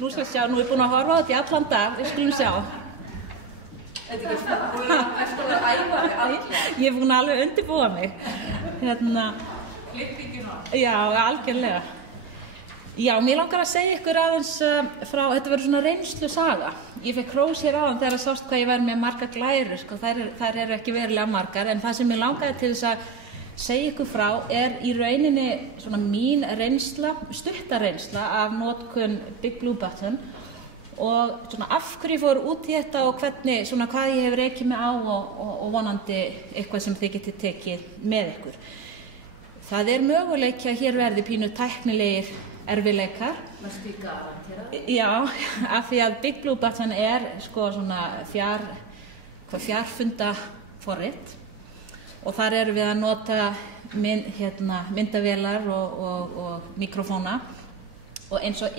Nú skal sjá, nú búin að horfa á þetta í allan dag, við skulum sjá. Þetta er ekki búin eftir að æfa þig allir. Ég búin að alveg undirbúa mig. Klippingin á. Já, algjörlega. Já, mér langar að segja ykkur aðeins frá, þetta verður svona reynslu saga. Ég fekk hrós hér áðan þegar að sást hvað ég væri með margar glærur, sko, þær eru ekki verulega margar, en það sem mér langaði til þess að segja ykkur frá í rauninni svona mín reynsla, stuttareynsla af notkun Big Blue Button og svona af hverju ég fór út í þetta og hvernig, svona hvað ég hef reikið mig á og vonandi eitthvað sem þið getið tekið með ykkur. Það er möguleiki að hér verði pínu tæknilegir erfiðleikar. Varstu í garantera? Já, af því að Big Blue Button sko svona fjarfunda forrit og þar erum við að nota myndavélar og mikrofóna og eins og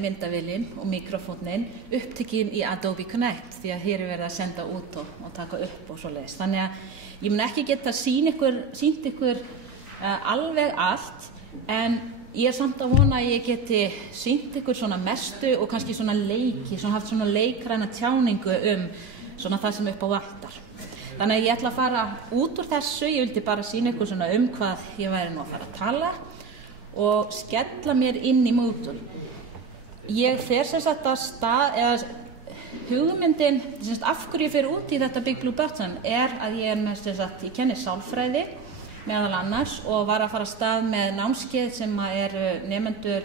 myndavélin og mikrofónin upptekin í Adobe Connect því að hér er verið að senda út og taka upp og svoleiðis. Þannig að ég mun ekki geta sýnt ykkur alveg allt, en ég er samt að vona að ég geti sýnt ykkur svona mestu og kannski svona leiki, svona haft svona leikræna tjáningu svona það sem upp á vantar. Þannig að ég ætla að fara út úr þessu, ég vildi bara sýna ykkur svona hvað ég væri nú að fara að tala og skella mér inn í Moodle. Ég fer sem sagt að hugmyndin, sem sagt af hverju ég fer út í þetta Big Blue Button að ég með sem sagt, ég kenni sálfræði meðal annars og var að fara af stað með námskeið sem eru nemendur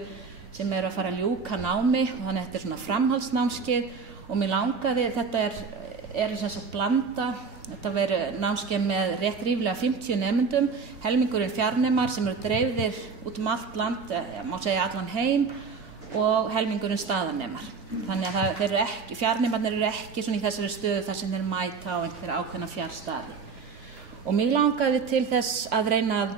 sem eru að fara að ljúka námi og þannig að þetta er svona framhaldsnámskeið og mér langaði, þetta er sem sagt blanda, þetta verið námskeið með rétt ríflega 50 nemendum, helmingurinn fjarnemar sem eru dreifðir út allt land, má segja allan heim og helmingurinn staðanemar. Þannig að fjarnemarnir eru ekki svona í þessari stöðu þar sem þeir mæta á einhverja ákveðna fjarstaði. Og mig langaði til þess að reyna að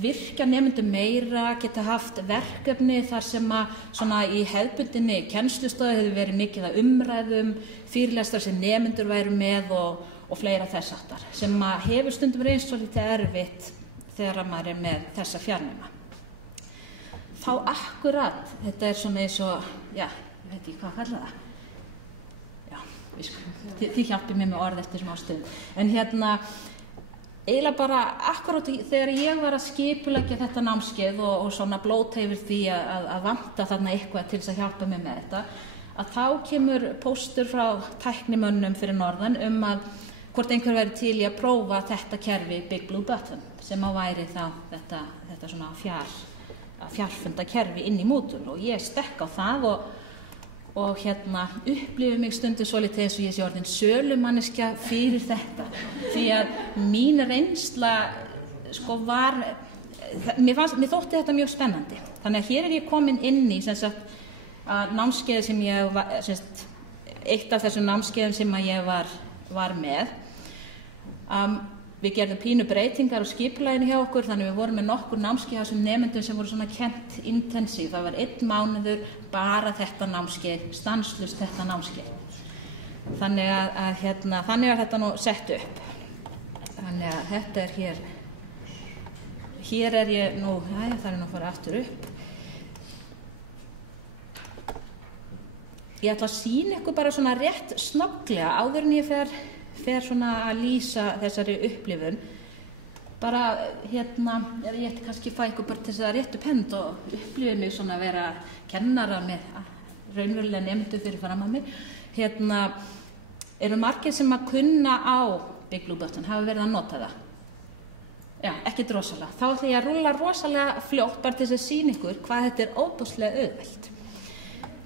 virkja nemendum meira, geta haft verkefni þar sem að svona í hefðbundinni kennslustöðu hefur verið mikið að umræðum, fyrirlestrar sem nemendur væru með og fleira þess aftar, sem að hefur stundum reynst svolítið erfitt þegar maður er með þessa fjarnema. Þá akkurat, þetta er svona eins og, já, ég veit ekki hvað að kalla það. Já, þið hjálpið mér með orð eftir smá stund. En eiginlega bara akkurat þegar ég var að skipuleggja þetta námskeið og svona blóta yfir því að vanta þarna eitthvað til þess að hjálpa mér með þetta, að þá kemur póstur frá tæknimönnum fyrir norðan að hvort einhver væri til í að prófa þetta kerfi Big Blue Button sem væri þá þetta svona fjarfunda kerfi inn í Moodle og ég stekk á það og upplifi mig stundum svolítið eins og ég sé orðin sölumanneskja fyrir þetta því að mín reynsla sko mér þótti þetta mjög spennandi þannig að hér er ég komin inn í sem sagt að námskeið sem ég var eitt af þessum námskeiðum sem að ég var með við gerðum pínu breytingar á skipulaginu hjá okkur þannig við vorum með nokkur námskeið á þessum nemendum sem voru svona kennt intensív það var 1 mánuður bara þetta námskeið stanslaust þetta námskeið þannig að þannig var þetta nú sett upp þannig að þetta er hér er ég nú það er nú að fara aftur upp ég ætla að sýna ykkur bara svona rétt snögglega áður en ég fer svona að lýsa þessari upplifun bara ég ætti kannski fæ ykkur bara til þess að réttu pend og upplifa mig svona að vera kennara með raunverulega nemendur fyrir fram að mig eru margir sem að kunna á Big Blue Button hafa verið að nota það já, ekkert rosalega þá ætla ég að rúlla rosalega fljótt bara til þess að sýna ykkur hvað þetta er óbúslega auðvelt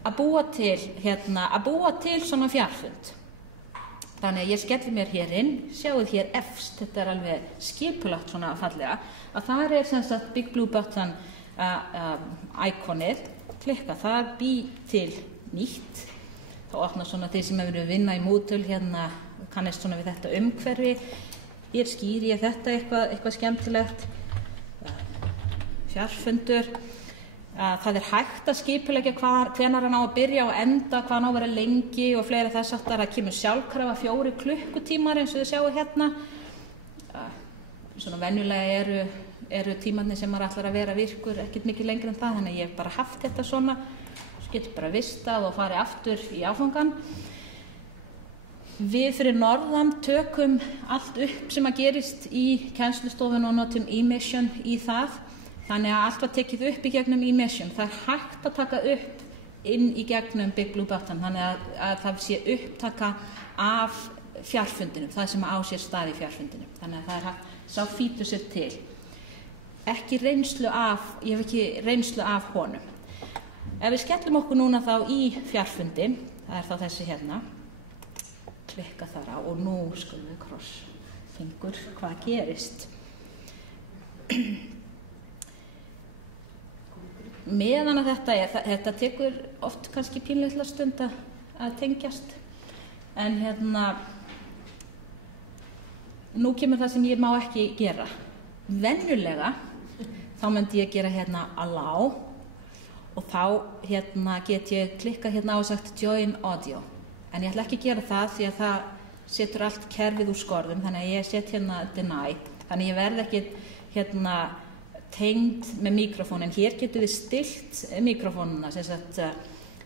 að búa til svona fjarfund þannig að ég skelli mér hér inn sjáuð hér efst, þetta er alveg skipulagt svona fallega að það er sem sagt Big Blue Button íkonið klikka það bý til nýtt þá opna svona þeir sem hefur vinna í Moodle kannast svona við þetta umhverfi hér skýri ég þetta eitthvað skemmtilegt fjarfundur það er hægt að skipuleggja hvenær hann á að byrja og enda, hvað hann á að vera lengi og fleira þess aftar. Það kemur sjálfkrafa 4 klukkutímar eins og þið sjáu hérna. Svona venjulega eru tímarnir sem maður ætlar að vera virkur ekkert mikið lengri en það, þannig að ég hef bara haft þetta svona. getur bara vistað og farið aftur í áfangan. Við fyrir norðan tökum allt upp sem að gerist í kennslustofun og notum eMission í það. Þannig að allt var tekið upp í gegnum eMission. Það hægt að taka upp inn í gegnum Big Blue Button, þannig að það sé upptaka af fjarfundinum, það sem á sér stað í fjarfundinum. Þannig að það hægt, sá fítur sér til. Ég hef ekki reynslu af honum. Ef við skellum okkur núna þá í fjarfundin, það þá þessi hérna, klikka þar á og nú skulum við krossfingur hvað gerist. Meðan að þetta tekur oft kannski pínlitla stund að tengjast, en nú kemur það sem ég má ekki gera. Venjulega þá myndi ég gera allow og þá get ég klikkað á og sagt join audio, en ég ætla ekki að gera það því að það setur allt kerfið úr skorðum, þannig að ég set deny, þannig ég verð ekki tengd með mikrofónin. Hér getum við stilt mikrofónuna, sem sagt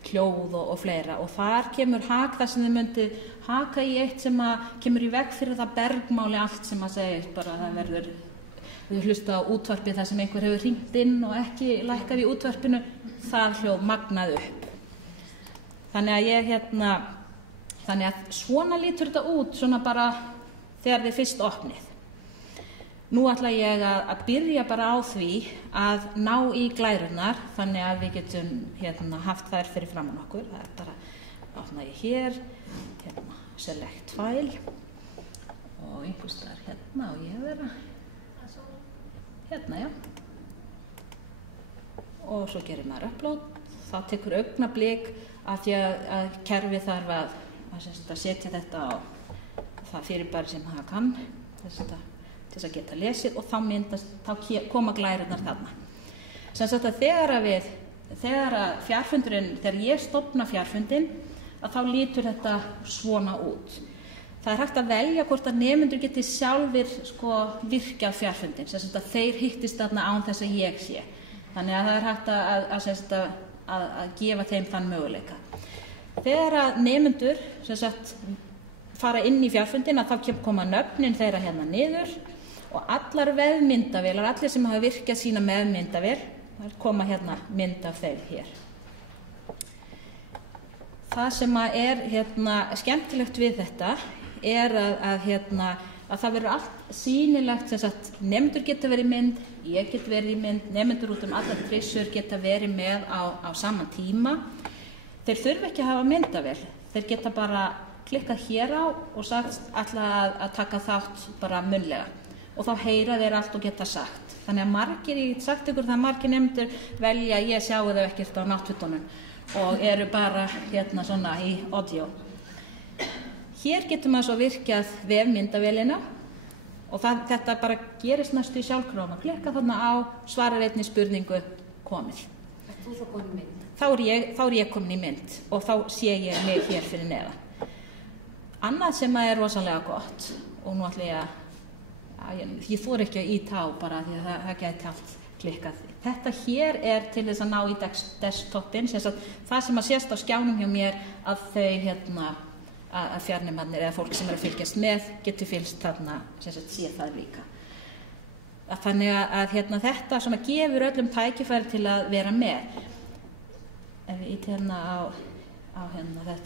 hljóð og fleira, og þar kemur hak þar sem þið myndi haka í eitt sem kemur í veg fyrir það bergmáli allt sem segir bara að það verður, við hlusta á útvarpið þar sem einhver hefur hringt inn og ekki lækkað í útvarpinu, það hljóð magnað upp. Þannig að þannig að svona lítur þetta út svona bara þegar þið fyrst opnið. Nú ætla ég að byrja bara á því að ná í glærurnar, þannig að við getum haft þær fyrir framan okkur. Það bara opna ég hér, select file og einhvers staðar og ég vera já. Og svo gerir maður upload. Það tekur augnablik af því að kerfið þarf að setja þetta á það fyrirbæri sem það kann. Til þess að geta lesið og þá koma glærurnar þarna. Sem sagt að þegar ég stofna fjarfundin, að þá lítur þetta svona út. Það hægt að velja hvort að nemendur geti sjálfir virkjað fjarfundin, sem sagt að þeir hittist þarna án þess að ég sé. Þannig að það hægt að gefa þeim þann möguleika. Þegar að nemendur sem sagt fara inn í fjarfundin, að þá koma nöfnin þeirra niður, og allar vefmyndavélar, allir sem hafa virkað sína vefmyndavél, það koma mynd af þeim hér. Það sem er skemmtilegt við þetta er að það verður allt sýnilegt, sem sagt nemendur geta verið í mynd, ég get verið í mynd, nemendur út allar trissur geta verið með á sama tíma. Þeir þurfa ekki að hafa myndavél, þeir geta bara klikkað hér á og sagt alltaf að taka þátt bara munnlega. Og þá heyra þeir allt og geta sagt. Þannig að ég sagt ykkur það margir nemendur velja, ég sjáu þau ekkert á náttfötunum og eru bara svona í audio. Hér getur maður svo virkjað vefmyndavélina og þetta bara gerist næstu í sjálfkrafa. Klikka þarna á, svarar einni spurningu, komið. Ert þú þá komin í mynd? Þá er ég komin í mynd og þá sé ég mig hér fyrir neðan. Annað sem er rosalega gott, og nú ætla ég þori ekki að íta á bara því að það gæti allt klikkað. Þetta hér er til þess að ná í desktopin, það sem að sést á skjánum hjá mér að þau að fjarnemarnir eða fólk sem er að fylgjast með getur fylgst þarna, sé það líka. Þannig að þetta svona gefur öllum tækifæri til að vera með. Ef við ítum á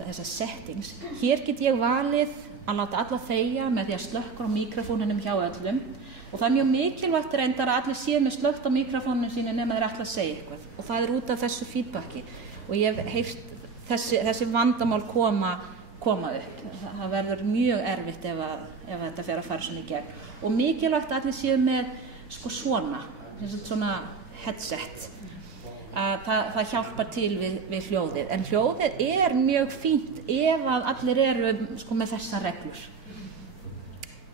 þessar settings, hér get ég valið að láta alla þegja með því að slökka á mikrofónunum hjá öllum, og það er mjög mikilvægt reyndar að allir séu með slökkt á mikrofónunum sínu nema þeir ætla að segja eitthvað, og það er út af þessu feedbacki og ég hef heyrt þessi vandamál koma upp. Það verður mjög erfitt ef þetta fer að fara svona í gegn, og mikilvægt að allir séu með svona headset. Það hjálpar til við hljóðið, en hljóðið er mjög fínt ef að allir eru með þessar reglur.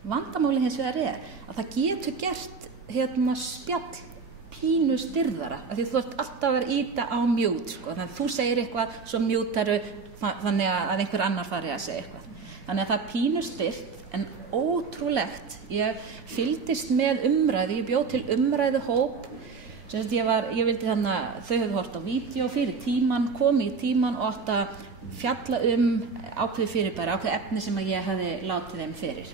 Vandamáli hins vegar að það getur gert spjall pínu stirðara, af því þú ert alltaf að vera íta á mute, þannig að þú segir eitthvað, svo mjútaru þannig að einhver annar fari að segja eitthvað. Þannig að það er pínu styrt, en ótrúlegt. Ég fylgdist með umræðu, ég bjó til umræðuhóp Ég vildi þau höfðu hort á vídeo fyrir tíman, komið í tíman og átt að fjalla ákveðið fyrirbæri, ákveðið efni sem ég hefði látið þeim fyrir.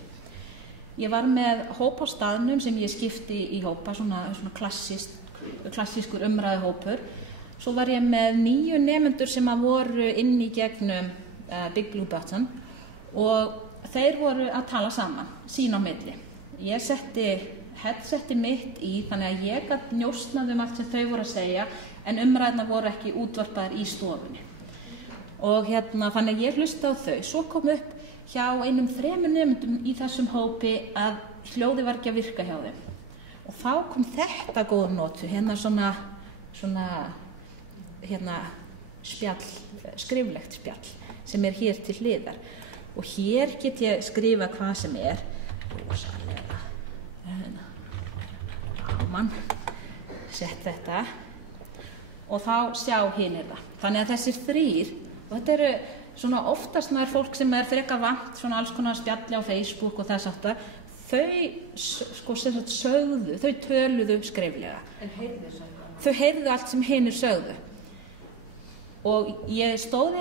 Ég var með hóp á staðnum sem ég skipti í hópa, svona klassískur umræðuhópur. Svo var ég með 9 nemendur sem voru inn í gegnum Big Blue Button og þeir voru að tala saman, sín á milli. Ég setti headseti mitt í þannig að ég gat njósnað allt sem þau voru að segja en umræðurnar voru ekki útvarpaðar í stofunni. Og þannig að ég hlusta á þau. Svo kom upp hjá einum 3 nemendum í þessum hópi að hljóði var ekki að virka hjá þeim. Og þá kom þetta góðum notu, spjall, skriflegt spjall sem hér til hliðar. Og hér get ég skrifa hvað sem rosalega. Sett þetta og þá sjá hinir það. Þannig að þessir 3, og þetta eru svona oftast nær fólk sem frekar vant svona alls konar spjalli á Facebook og þess aftar, þau sögðu, þau töluðu skriflega. En heyrðu sögðu? Þau heyrðu allt sem hinir sögðu. Og ég stóð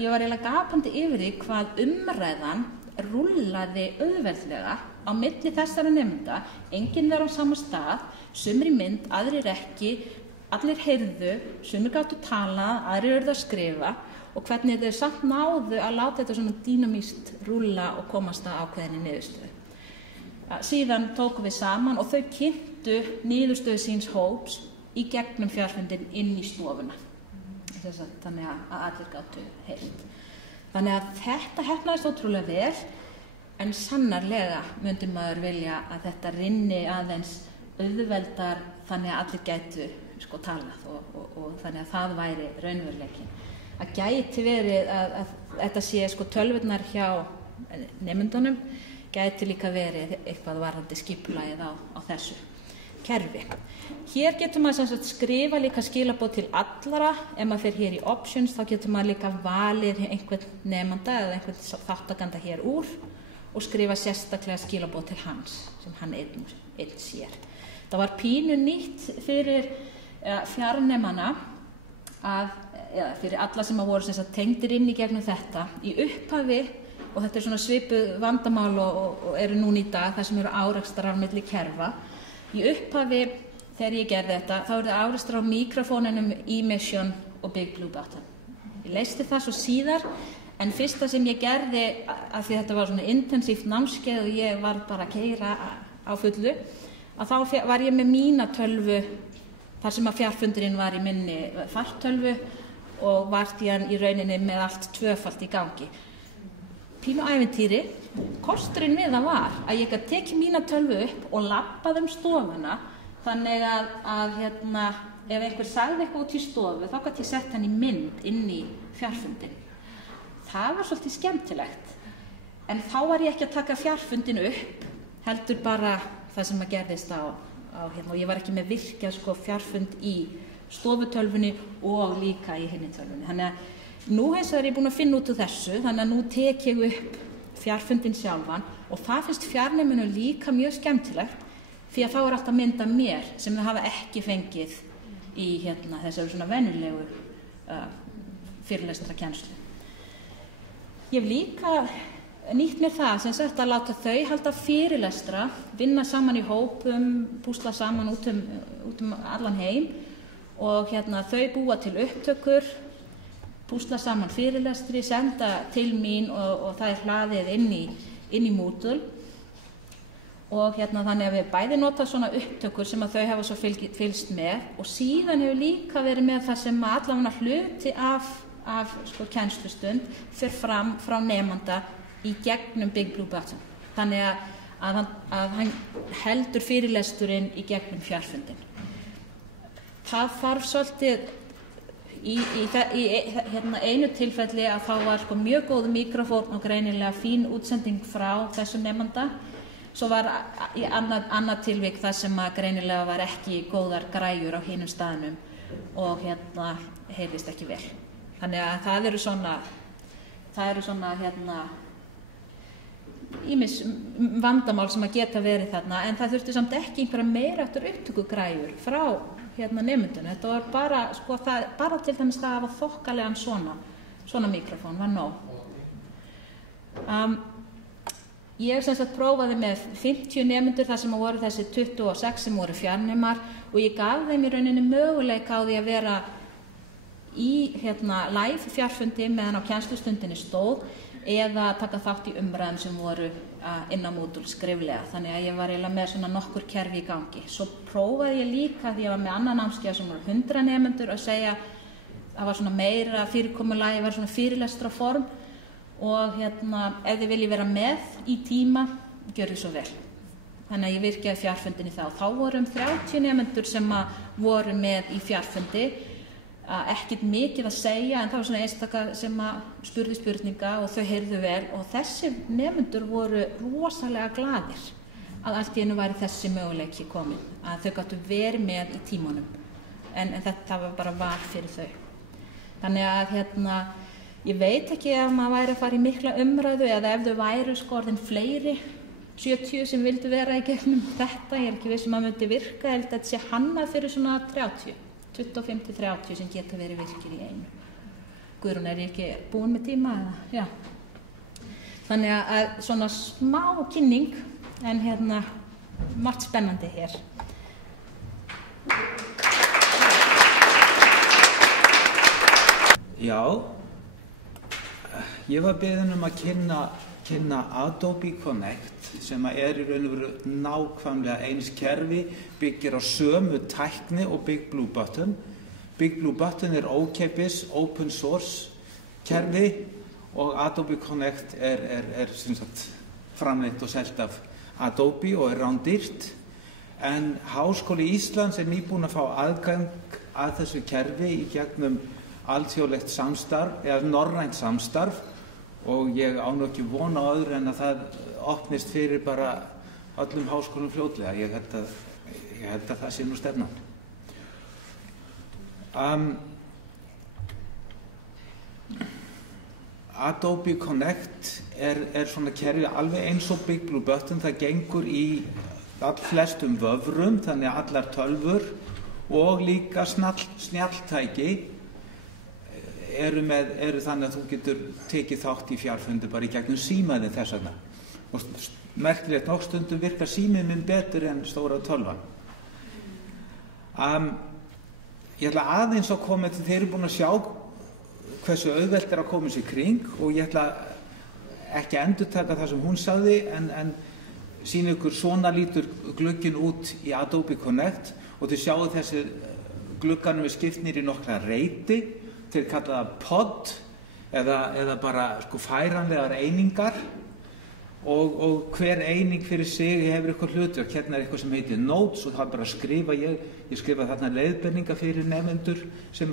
ég var eiginlega gapandi yfir því hvað umræðan rúllaði auðveldlega á milli þessara nemenda, enginn var á sama stað, sumir í mynd, aðrir ekki, allir heyrðu, sumir gátu talað, aðrir urðu að skrifa og hvernig þau samt náðu að láta þetta svona dýnamískt rúlla og komast að ákveðinni niðurstöðu. Síðan tókum við saman og þau kynntu niðurstöðu síns hóps í gegnum fjarfundin inn í stofuna. Þannig að allir gátu heyrt. Þannig að þetta heppnaðist ótrúlega vel, en sannarlega myndi maður vilja að þetta rynni aðeins auðveldar þannig að allir gætu talað og þannig að það væri raunveruleikinn. Það gæti verið að þetta sé tölvurnar hjá nemendunum, gæti líka verið eitthvað varðandi skipulagið á þessu kerfi. Hér getur maður skrifa líka skilaboð til allara. Ef maður fer hér í options þá getur maður líka valið einhvern nemanda eða einhvern þátttakanda hér úr og skrifa sérstaklega skilaboð til hans sem hann einn sér. Það var pínu nýtt fyrir fjarnemana fyrir alla sem voru tengdir inn í gegnum þetta í upphafi, og þetta svona svipuð vandamál og eru núna í dag þar sem eru árekstrar milli kerfa. Í upphafi þegar ég gerði þetta þá eru það árekstrar á mikrofónunum Emission og Big Blue Button. Ég leysti það svo síðar, en fyrsta sem ég gerði, af því þetta var svona intensíft námskeið og ég var bara að keyra á fullu, að þá var ég með mína tölvu þar sem að fjarfundurinn var í minni fartölvu og var síðan í rauninni með allt tvöfalt í gangi. Pínu ævintýri, kosturinn við það var að ég gat tekið mína tölvu upp og labbað stofuna, þannig að ef einhver sagði eitthvað út í stofu þá gat ég sett hann í mynd inn í fjarfundin. Það var svolítið skemmtilegt, en þá var ég ekki að taka fjarfundin upp, heldur bara það sem að gerðist og ég var ekki með virkjað fjarfund í stofutölfunni og líka í hinni tölfunni. Þannig að nú hins vegar ég búin að finna út úr þessu, þannig að nú tek ég upp fjarfundin sjálfan og það finnst fjarneminu líka mjög skemmtilegt því að þá alltaf mynd af mér sem þau hafa ekki fengið í þessari svona venjulegu fyrirlestrakennslu. Ég hef líka nýtt mér það sem sagt að láta þau halda fyrirlestra, vinna saman í hópum, púsla saman út allan heim og þau búa til upptökur, púsla saman fyrirlestri, senda til mín og það hlaðið inn í Moodle og þannig að við bæði nota svona upptökur sem að þau hafa svo fylgst með og síðan hefur líka verið með það sem að allavega hluti af kennslustund fer fram frá nemanda í gegnum Big Blue Button. Þannig að hann heldur fyrirlesturinn í gegnum fjarfundin. Það þarf svolítið í einu tilfelli að þá var mjög góð mikrofón og greinilega fín útsending frá þessum nemanda. Svo var í annað tilvik það sem að greinilega var ekki góðar græjur á hinum staðnum og heyrðist ekki vel. Þannig að það eru svona ýmis vandamál sem að geta verið þarna, en það þurfti samt ekki einhverja meira eftir upptökugræjur frá nemendunum. Þetta var bara, sko, bara til dæmis það að hafa þokkalegan svona mikrofón var nóg. Ég sem sagt prófaði með 50 nemendur þar sem voru þessi 26 sem voru fjarnemar og ég gaf þeim í rauninni möguleika á því að vera í live fjarfundi meðan á kennslustundinni stóð eða taka þátt í umræðum sem voru inn á Moodle skriflega. Þannig að ég var eiginlega með svona nokkur kerfi í gangi. Svo prófaði ég líka því ég var með annan námskeið sem voru 100 nemendur að segja það var svona meira fyrirkomulagi, var svona fyrirlestraform og ef þið viljið vera með í tíma, gjörðu svo vel. Þannig að ég virkaði fjarfundin í það og þá voru 30 nemendur sem voru með í fjarfundi, ekkert mikið að segja en það var svona einstaka sem spurði spurninga og þau heyrðu vel og þessi nemendur voru rosalega glaðir að allt í einu væri þessi möguleiki komin, að þau gátu verið með í tímanum en þetta var bara val fyrir þau. Þannig að ég veit ekki ef maður væri að fara í mikla umræðu eða ef þau væru orðin fleiri 70 sem vildu vera í gegnum þetta, ég ekki viss maður myndi virka, ég held að þetta sé hannað fyrir svona 25-30 sem geta verið virkir í einu. Guðrún, ég ekki búin með tíma eða? Já. Þannig að svona smá kynning en margt spennandi hér. Já, ég var beðinn að kynna Adobe Connect sem í raun og veru nákvæmlega eins kerfi, byggir á sömu tækni og Big Blue Button. Big Blue Button ókeypis, open source kerfi og Adobe Connect sem sagt framleitt og selt af Adobe og rándýrt. En Háskóli Íslands nýbúinn að fá aðgang að þessu kerfi í gegnum alþjóðlegt samstarf eða norrænt samstarf og ég á nú ekki von á öðru en að það opnist fyrir bara öllum háskólum fljótlega. Ég held að það sé nú stefnan. Adobe Connect svona kerfi alveg eins og Big Blue Button. Það gengur í flestum vöfrum, þannig að allar tölvur og líka snjalltæki eru þannig að þú getur tekið þátt í fjarfundi bara í gegnum símaðinn þess vegna. Og merkilegt nokk stundum virkar síminn minn betur en stóra tölvan. Ég ætla aðeins að koma til þeir eru búin að sjá hversu auðvelt að koma sér kring og ég ætla ekki að endurtaka það sem hún sagði en sýna ykkur svona lítur glugginn út í Adobe Connect og þið sjáu þessi glugganum skiptnir í nokkra reiti. Þeir kalla það pod eða bara færanlegar einingar og hver eining fyrir sig hefur eitthvað hlutverk. Hérna eitthvað sem heitir notes og það bara að skrifa. Ég skrifa þarna leiðbeiningar fyrir nemendur sem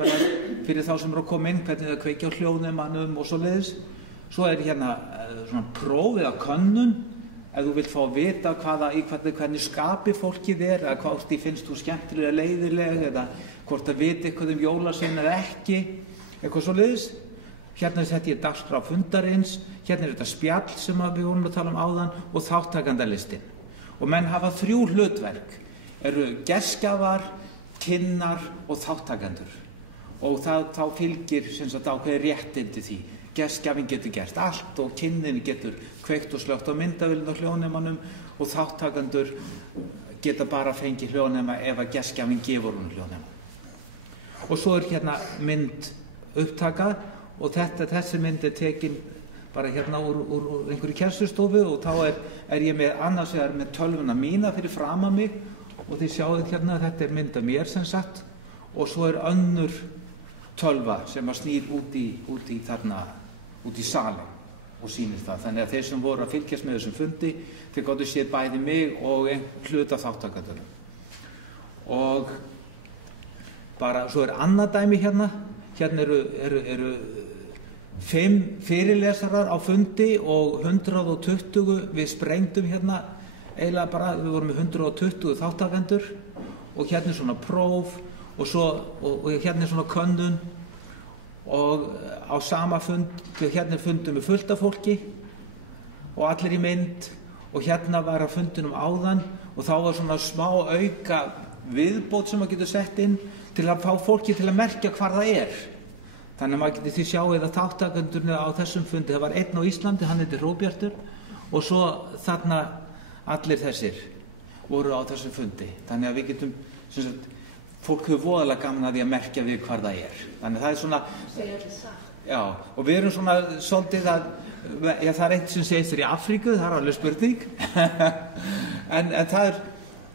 fyrir þá sem eru að koma inn, hvernig það kveikja á hljóðnemanum og svoleiðis. Svo hérna svona próf eða könnun ef þú vilt fá að vita hvernig skapi fólkið eða hvort því finnst þú skemmtilega leiðileg eða hvort það viti eitthvað jólasvein eða ekki. Eitthvað svoleiðis. Hérna þetta dagskrá fundarins, hérna þetta spjall sem við vorum að tala áðan og þáttakandalistinn. Og menn hafa 3 hlutverk, eru gestgjafar, kynnar og þáttakendur. Og þá fylgir ákveðið réttindi því. Gestgjafinn getur gert allt og kynnin getur kveikt og slökkt á myndavélum og hljóðnemanum og þáttakendur geta bara fengið hljóðnema ef að gestgjafinn gefur hún hljóðnema. Og svo hérna mynd upptaka og þessi mynd tekin bara hérna úr einhverju kennslustofu og þá ég með annars vegar með tölvuna mína fyrir framan mig og þið sjáið hérna að þetta mynd af mér sem sagt og svo önnur tölva sem snýr út í salinn og sýnir það. Þannig að þeir sem voru að fylgjast með þessum fundi þeir gátu séð bæði mig og hluta þáttakandunum. Og bara svo annað dæmi hérna eru 5 fyrirlesarar á fundi og 120 við sprengdum hérna eiginlega bara, við vorum með 120 þáttakendur og hérna svona próf og hérna svona könnun og á sama fund, hérna fundum við fullt af fólki og allir í mynd og hérna var að fundinum áðan og þá var svona smá auka viðbót sem maður getur sett inn til að fá fólki til að merkja hvar það er. Þannig að maður getur því sjáið að þáttakendurinn á þessum fundi, það var einn á Íslandi, hann heitir Róbjartur og svo þarna allir þessir voru á þessum fundi. Þannig að við getum, sem sagt, fólk hefur voðalega gaman að því að merkja við hvar það er. Þannig að það er svona, já, og við erum svona svolítið að, já, það er eitt sem segist þér í Afríku, það er alveg spurning, en það er,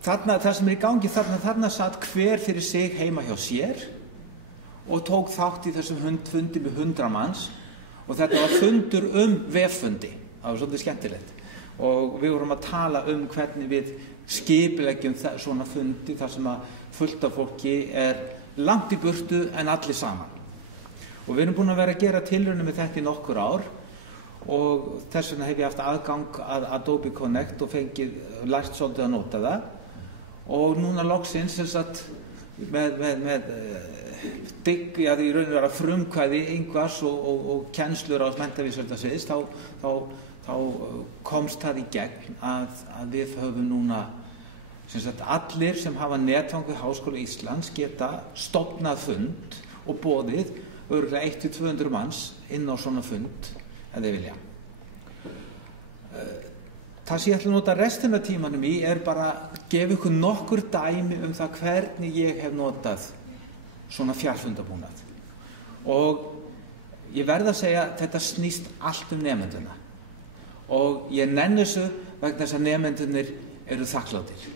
þarna, það sem er í gangi, þarna satt hver fyrir sig heima hjá sér og tók þátt í þessum fundi með 100 manns og þetta var fundur veffundi, það var svolítið skemmtilegt og við vorum að tala hvernig við skipuleggjum svona fundi þar sem að fullt af fólki er langt í burtu en allir saman. Og við erum búin að vera að gera tilraunir með þetta í nokkur ár og þess vegna hef ég haft aðgang að Adobe Connect og lært svolítið að nota það. Og núna loksins með digg, já því í raun og vera frumkvæði Ingvars og kennslur á menntavísindasviðs þá komst það í gegn að við höfum núna allir sem hafa netfang við Háskóla Íslands geta stofnað fund og boðið örugglega 100-200 manns inn á svona fund ef þeir vilja. Það sem ég ætla að nota restina af tímanum í er bara að gefa ykkur nokkur dæmi það hvernig ég hef notað svona fjarfundabúnað. Og ég verð að segja að þetta snýst allt nemenduna. Og ég nenni þessu vegna þess að nemendurnir eru þakklátir.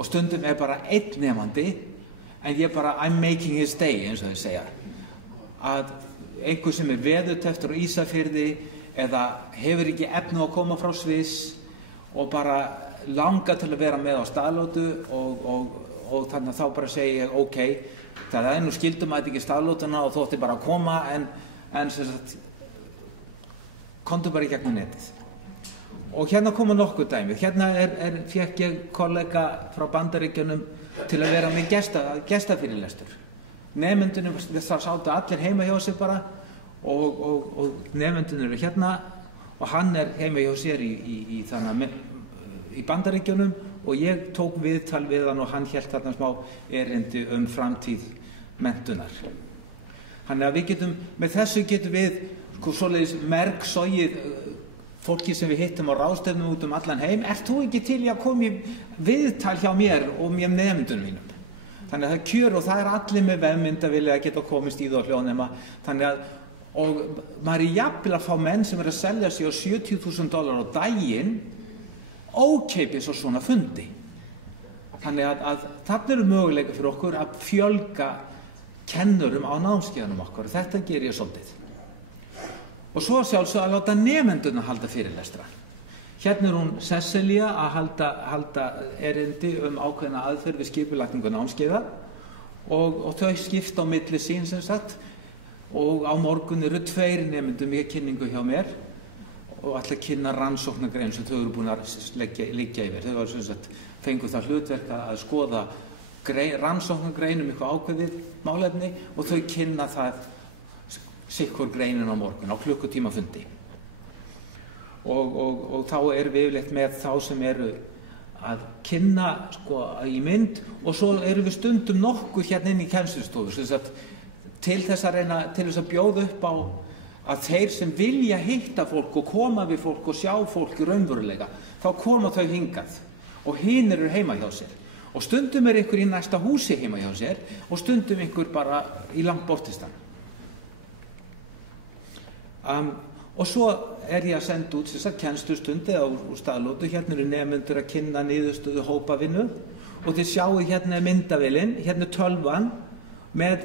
Og stundum er bara einn nemandi, en ég bara, I'm making his day, eins og þau segja. Að einhver sem er veðurtepptur á Ísafirði eða hefur ekki efni að koma frá Sviss og bara langa til að vera með á staðlótu og þannig að þá bara segi ég ok, það er nú skildum að ekki staðlótuna og þótti bara að koma en sem sagt komdu bara í gegnum netið. Og hérna koma nokkuð dæmi. Hérna fékk ég kollega frá Bandaríkjunum til að vera með gestafyrirlestur. Nemendunum þar sátu allir heima hjá sér bara og nemendunum eru hérna og hann er heima hjá sér í Bandaríkjunum og ég tók viðtal við hann og hann hélt þarna smá erindi framtíð menntunar. Þannig að við getum, með þessu getum við svoleiðis mergsogið fólki sem við hittum á ráðstefnum út allan heim, ert þú ekki til í að koma í viðtal hjá mér og mér nemendunum mínum? Þannig að það er kjör og það er allir með vefmyndavilja að geta komist í það og hljóðnema. Þannig að, og maður er jafnvel að fá menn sem er að selja sig á $70.000 á daginn ókeipis á svona fundi. Þannig að þarna eru möguleika fyrir okkur að fjölga kennurum á námskeiðunum okkar og þetta ger ég svolítið. Og svo sjálfsög að láta nemendurna halda fyrirlestra. Hérna er hún Cecilia að halda erindi ákveðna aðferð við skipulagningu námskeiða og þau skipta á milli sín sem sagt og á morgun eru 2 nemendur með kynningu hjá mér og ætla að kynna rannsóknargrein sem þau eru búin að liggja yfir. Þau var sem sagt fengu það hlutverk að skoða rannsóknargrein eitthvað ákveðið málefni og þau kynna það sikkur greinin á morgun á klukkutíma fundi. Og þá erum við yfirleitt með þá sem eru að kynna í mynd og svo erum við stundum nokkuð hérna inn í kennslustofu til þess að bjóða upp á að þeir sem vilja hitta fólk og koma við fólk og sjá fólk í raunveruleika, þá koma þau hingað og hinir eru heima hjá sér og stundum er einhver í næsta húsi heima hjá sér og stundum einhver bara í langt bortistan. Og svo er ég að senda út kennslustundi á staðlótu. Hérna eru nemendur að kynna niðurstöðu hópavinnu og þið sjáu hérna er myndavélin, hérna er tölvan með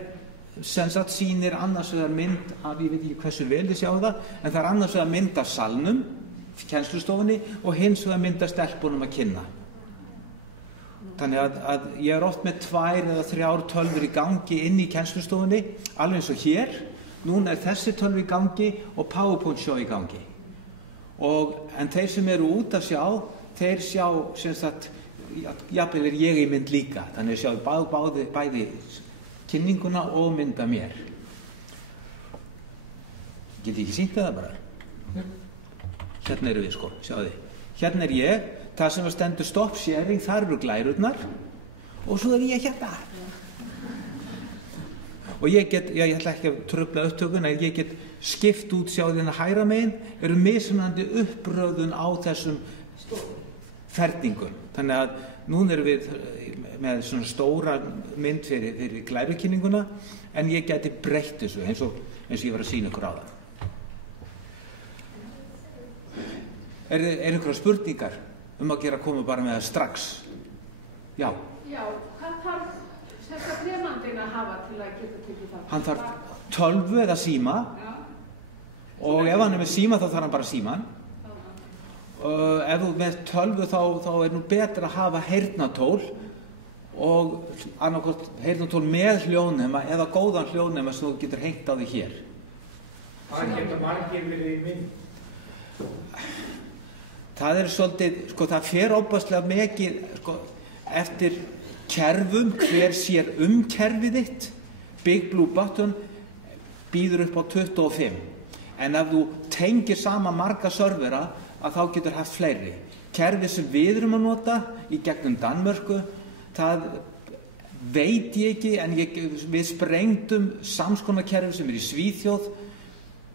sem sagt sýnir annars vegar mynd af, ég veit ekki hversu vel þið sjáu það, en það er annars vegar mynd af salnum, kennslustofunni og hins vegar mynd af stelpunum að kynna. Þannig að ég er oft með 2 eða 3 tölvur í gangi inn í kennslustofunni, alveg eins og hér. Núna er þessi tölvu í gangi og PowerPoint show í gangi. En þeir sem eru út að sjá, þeir sjá sem sagt, jafnvel er ég í mynd líka, þannig að sjá bæði kynninguna og mynda mér. Get ég ekki sýnt það bara? hérna eru við sko, sjáðu þið. Hérna ég, það sem stendur stop sharing, þar eru glærurnar og svo ég hérna. Og ég ætla ekki að trufla upptökun, en ég get skipt út, sjáðu þið hægra megin, eru mismunandi uppröðun á þessum ferningum. Þannig að núna erum við með svona stóra mynd fyrir glærukynninguna, en ég geti breytt þessu eins og ég var að sýna ykkur á það. Er einhverjar spurningar að koma bara með það strax? Já. Já, hvað þarf þessa nemandinn að hafa til að geta tekið það? Hann þarf tölvu eða síma. Já. Og ef hann með síma þá þarf hann bara síman. Ef þú með tölvu þá nú betra að hafa heyrnartól og annarkort heyrnartól með hljóðnema eða góðan hljóðnema sem þú getur hengt á því hér. Hvað geta margir verið í mynd? Það svolítið, það fer óbærslega mikið eftir kerfum, hver sér kerfið þitt. Big Blue Button býður upp á 25. En ef þú tengir saman marga servera, að þá getur haft fleiri. Kerfið sem við erum að nota í gegnum Danmörku, það veit ég ekki, en við sprengdum samskonar kerfi sem í Svíþjóð.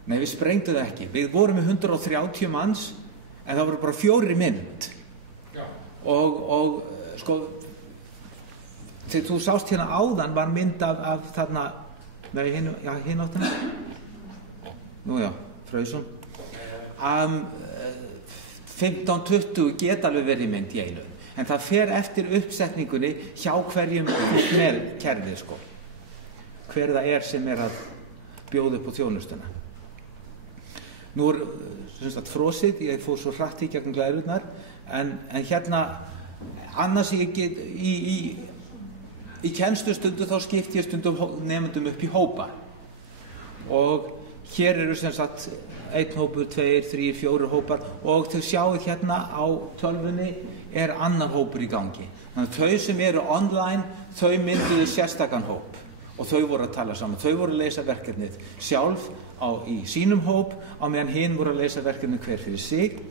Nei, við sprengdum það ekki. Við vorum með 130 manns, en það voru bara 4 mynd. Já. Og þegar þú sást hérna áðan var mynd af þarna, nei, hinn áttina. Nú já, Fröysson. 15-20 geta alveg verið mynd í einu. En það fer eftir uppsetningunni hjá hverjum með kerfið, hver það sem að bjóða upp á þjónustuna. Nú frosið, ég fór svo hratt í gegnum glærurnar, en hérna, annars ég get í kennslustundu þá skipti ég stundum nemendum upp í hópa. Og hér eru 1 hópur, 2, 3, 4 hópar og þau sjáið hérna á tölvunni annar hópur í gangi. Þannig að þau sem eru online, þau mynduðu sérstakan hóp og þau voru að tala saman. Þau voru að leysa verkefnið sjálf í sínum hóp, á meðan hinn voru að leysa verkefnið hver fyrir sig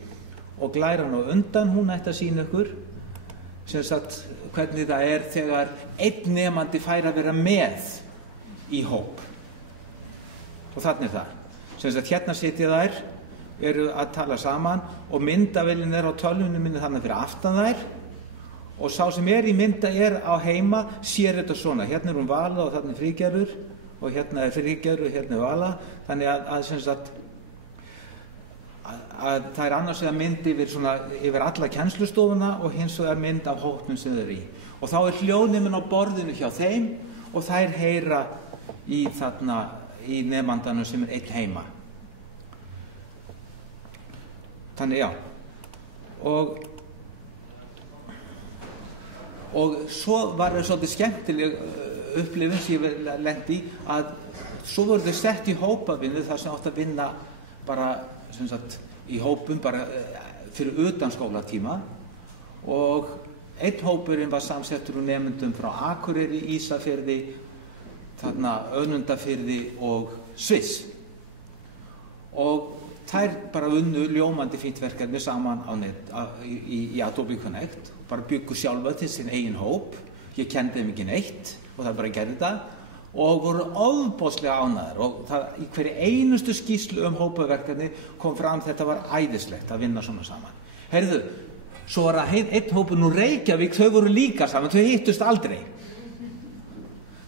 og glæran á undan, hún ætti að sýna ykkur hvernig það þegar einn nemandi fær að vera með í hóp. Og þannig það. Hérna sitja þær, eru að tala saman og myndavélin á tölvunni minni þannig fyrir aftan þær og sá sem í mynda á heima sér þetta svona. Hérna hún Vala og þarna Friðgerður og hérna Friðgerður og hérna Vala. Þannig að það annars vegar mynd yfir alla kennslustofuna og hins vegar mynd af hópnum sem þau í. Og þá hljóðnemin á borðinu hjá þeim og þær heyra í nemandanum sem einn heima. Þannig já. Og svo var það svolítið skemmtileg upplifun sem ég lenti í að svo voru þau sett í hópavinnu þar sem átt að vinna bara í hópum bara fyrir utan skólatíma og einn hópurinn var samsettur úr nemendum frá Akureyri, Ísafirði, Önundarfirði og Sviss og þær bara unnu ljómandi fínt verkefni saman í Adobe Connect, bara byggu sjálfa til sinn eigin hóp. Ég kenndi þeim ekki neitt og það bara gerði það og voru ofboðslega ánægðir og í hverju einustu skýrslu hópaverkefni kom fram þetta var æðislegt að vinna svona saman. Heyrðu, svo var það einn hópur nú Reykjavík, þau voru líka saman, þau hittust aldrei.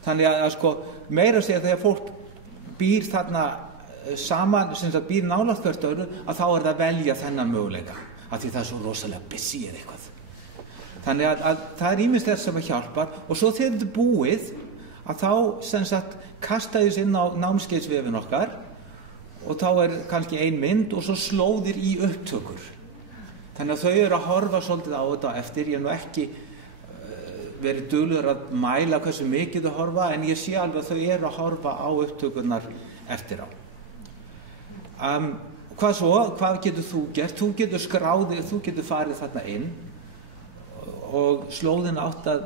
Þannig að meira að segja þegar fólk býr þarna saman, býr nálægt hvert öðru, að þá það að velja þennan möguleika, af því það er svo rosalega busy eða eitthvað. Þannig að það ýmislegt sem hjálpar og svo þegar þetta búið, að þá kastaðis inn á námskeiðsvefin okkar og þá kannski ein mynd og svo slóðir í upptökur. Þannig að þau eru að horfa svolítið á þetta eftir, ég nú ekki verið duglegur að mæla hversu mikið þau horfa, en ég sé alveg að þau eru að horfa á upptökurnar eftir á. Hvað svo? Hvað getur þú gert? Þú getur skráðið, þú getur farið þarna inn og slóðin átt að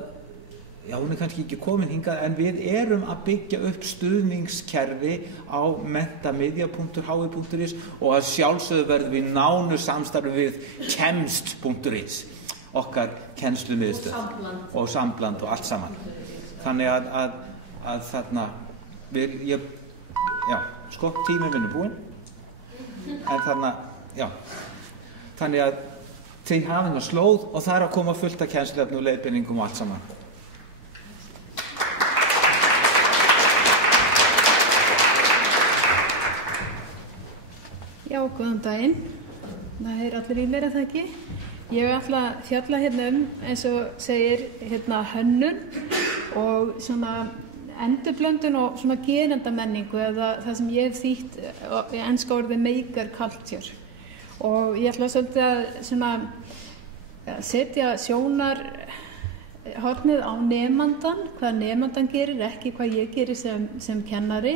já, hún kannski ekki komin hingað, en við erum að byggja upp stuðningskerfi á mentamidja.hi.is og að sjálfsögðu verðum við nánu samstarfi við kemst.is, okkar kennslumiðstöð og sambland og allt saman. Þannig að þarna tíminn minn búinn, en þannig að þeir hafa hérna slóð og það að koma fullt af kennsluefni og leiðbeiningum og allt saman. Já, góðan daginn. Það allir í mér, það ekki? Ég ætla að fjalla eins og segir, hönnun og svona endurblöndun og svona gerendamenningu eða það sem ég hef þýtt í enska orðið maker culture. Og ég ætla svolítið að svona setja sjónarhornið á nemandann, hvað nemandann gerir, ekki hvað ég gerir sem kennari.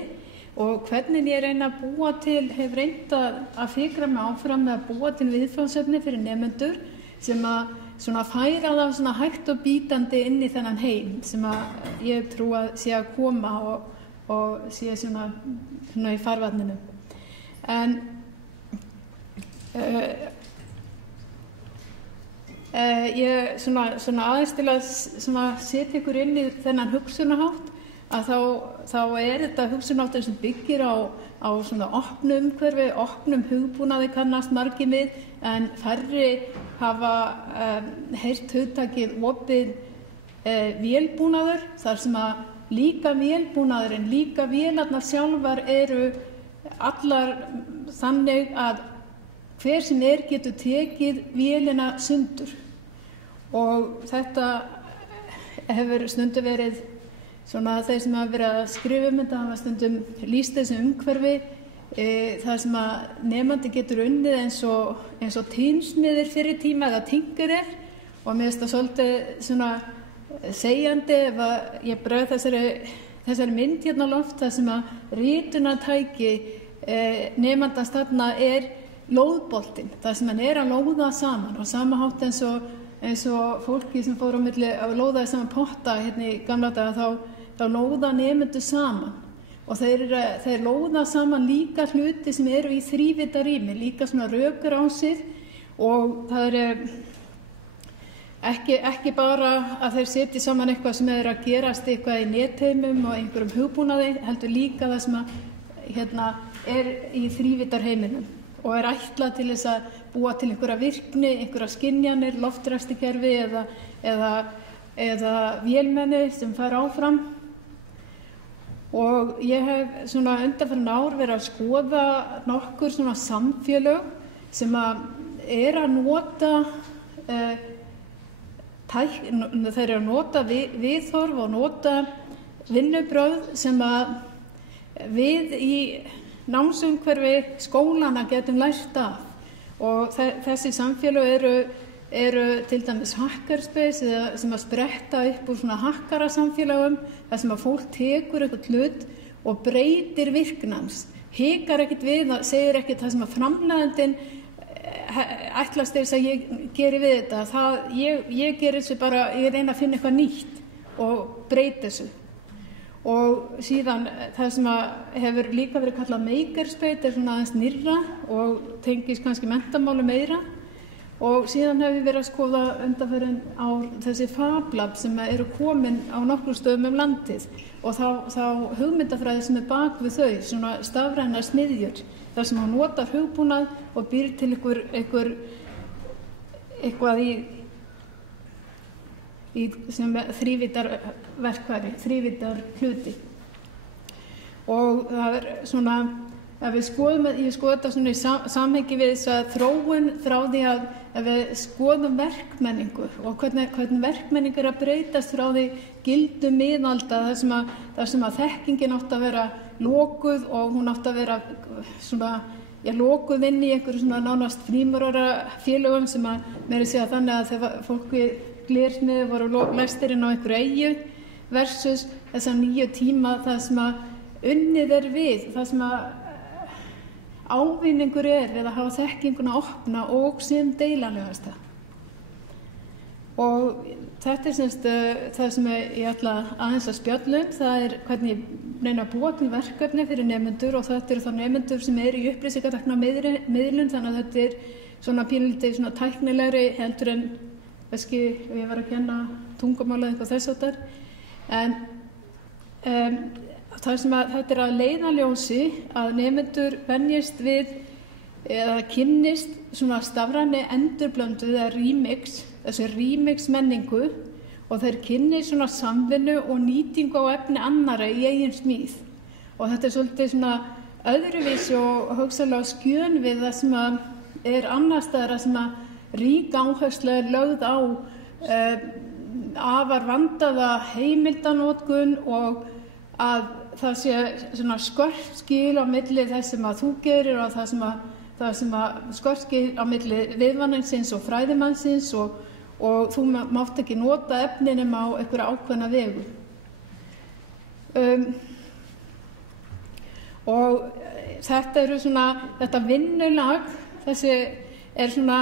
Og hvernig ég reyna að búa til, hef reynt að fikra mig áfram með að búa til viðfangsefni fyrir nemendur sem að svona færa það svona hægt og bítandi inn í þennan heim sem að ég trú að sé að koma og sé svona í farvatninu. En ég svona aðeins til að setja ykkur inn í þennan hugsunarhátt að þá þetta hugsunarháttur sem byggir á svona opnum umhverfi, opnum hugbúnaði kannast margir við, en færri hafa heyrt hugtakið opið vélbúnaður, þar sem að líka vélbúnaðurinn, líka vélarnar sjálfar eru allar þannig að hver sem getur tekið vélina sundur. Og þetta hefur stundum verið svona þeir sem hafa verið að skrifa þetta hafa stundum lýst þessu umhverfi þar sem að nemandi getur unnið eins og tínsmiðir fyrir tíma eða tinkerer, og mér finnst það svolítið svona segjandi ef að ég brauð þessari mynd á loft þar sem að ritunartæki nemandans þarna lóðboltinn, þar sem hann að lóða saman og sama hátt eins og fólki sem fór á milli að lóðaði saman potta í gamla daga þá lóða nemendur saman og þeir lóða saman líka hluti sem eru í þrívídda rými, líka svona rökgrásir, og það ekki bara að þeir setji saman eitthvað sem að gerast eitthvað í netheimum og einhverjum hugbúnaði, heldur líka það sem að í þrívíddarheiminum og ætlað til þess að búa til einhverja virkni, einhverja skynjanir, loftræstikerfi eða vélmenni sem fara áfram. Og ég hef svona undanfarin ár verið að skoða nokkur svona samfélög sem að nota þeir að nota viðhorf og nota vinnubrögð sem að við í námsumhverfi skólana getum lært af. Og þessi samfélög eru til dæmis hackerspace sem að spretta upp úr svona hakkarasamfélögum þar sem að fólk tekur eitthvað hlut og breytir virknans, hikar ekkert við, segir ekkert það sem að framleiðandinn ætlast þess að ég geri við þetta, ég geri þessu bara, ég reyna að finna eitthvað nýtt og breyti þessu. Og síðan það sem að hefur líka verið kallað makerspace svona aðeins nýrra og tengist kannski menntamáli meira. Og síðan hefur við verið að skoða undanfarin ár þessi FabLab sem eru komin á nokkrum stöðum landið og þá hugmyndafræði sem bak við þau, svona stafrænar smiðjur, þar sem hann notar hugbúnað og býr til eitthvað í sem þrívíddarverkfæri, þrívíddarhluti. Og það svona, að ég skoða þetta svona í samhengi við þess að þróun frá því að við skoðum verkmenningu og hvernig verkmenning að breytast frá því gildum miðalda þar sem að þekkingin átti að vera lokuð og hún átti að vera svona, lokuð inn í einhverju svona nánast frímurara félögum sem að meira segja þannig að þegar fólki glersmiði voru læstir inn á einhverju eyju versus þessa nýju tíma það sem að unnið við, það sem að ávinningur við að hafa þekkinguna opna og sem deilanlegasta. Og þetta semst það sem ég ætla aðeins að spjalla það hvernig ég reyna að búa til verkefni fyrir nemendur og þetta þá nemendur sem í upplýsingatæknimiðlun þannig að þetta svona pínlítið svona tæknilegri heldur en veski ef ég var að kenna tungumála eitthvað þess áttar. En það sem þetta að leiðarljósi að nemendur venjist við eða kynnist svona stafræni endurblöndu eða remix, þessi remix menningu og þeir kynni svona samvinnu og nýtingu á efni annarra í eigin smíð. Og þetta svolítið svona öðruvísi og hugsanlega skjön við það sem annars staðar sem rík áhersla lögð á afar vandaða heimildanótkun og að það sé svona skörp skil á milli þess sem þú gerir og það sem skörp skil á milli viðvanningsins og fræðimannsins og þú mátt ekki nota efninum á einhverja ákveðna vegu. Og þetta svona, þetta vinnulag, þessi svona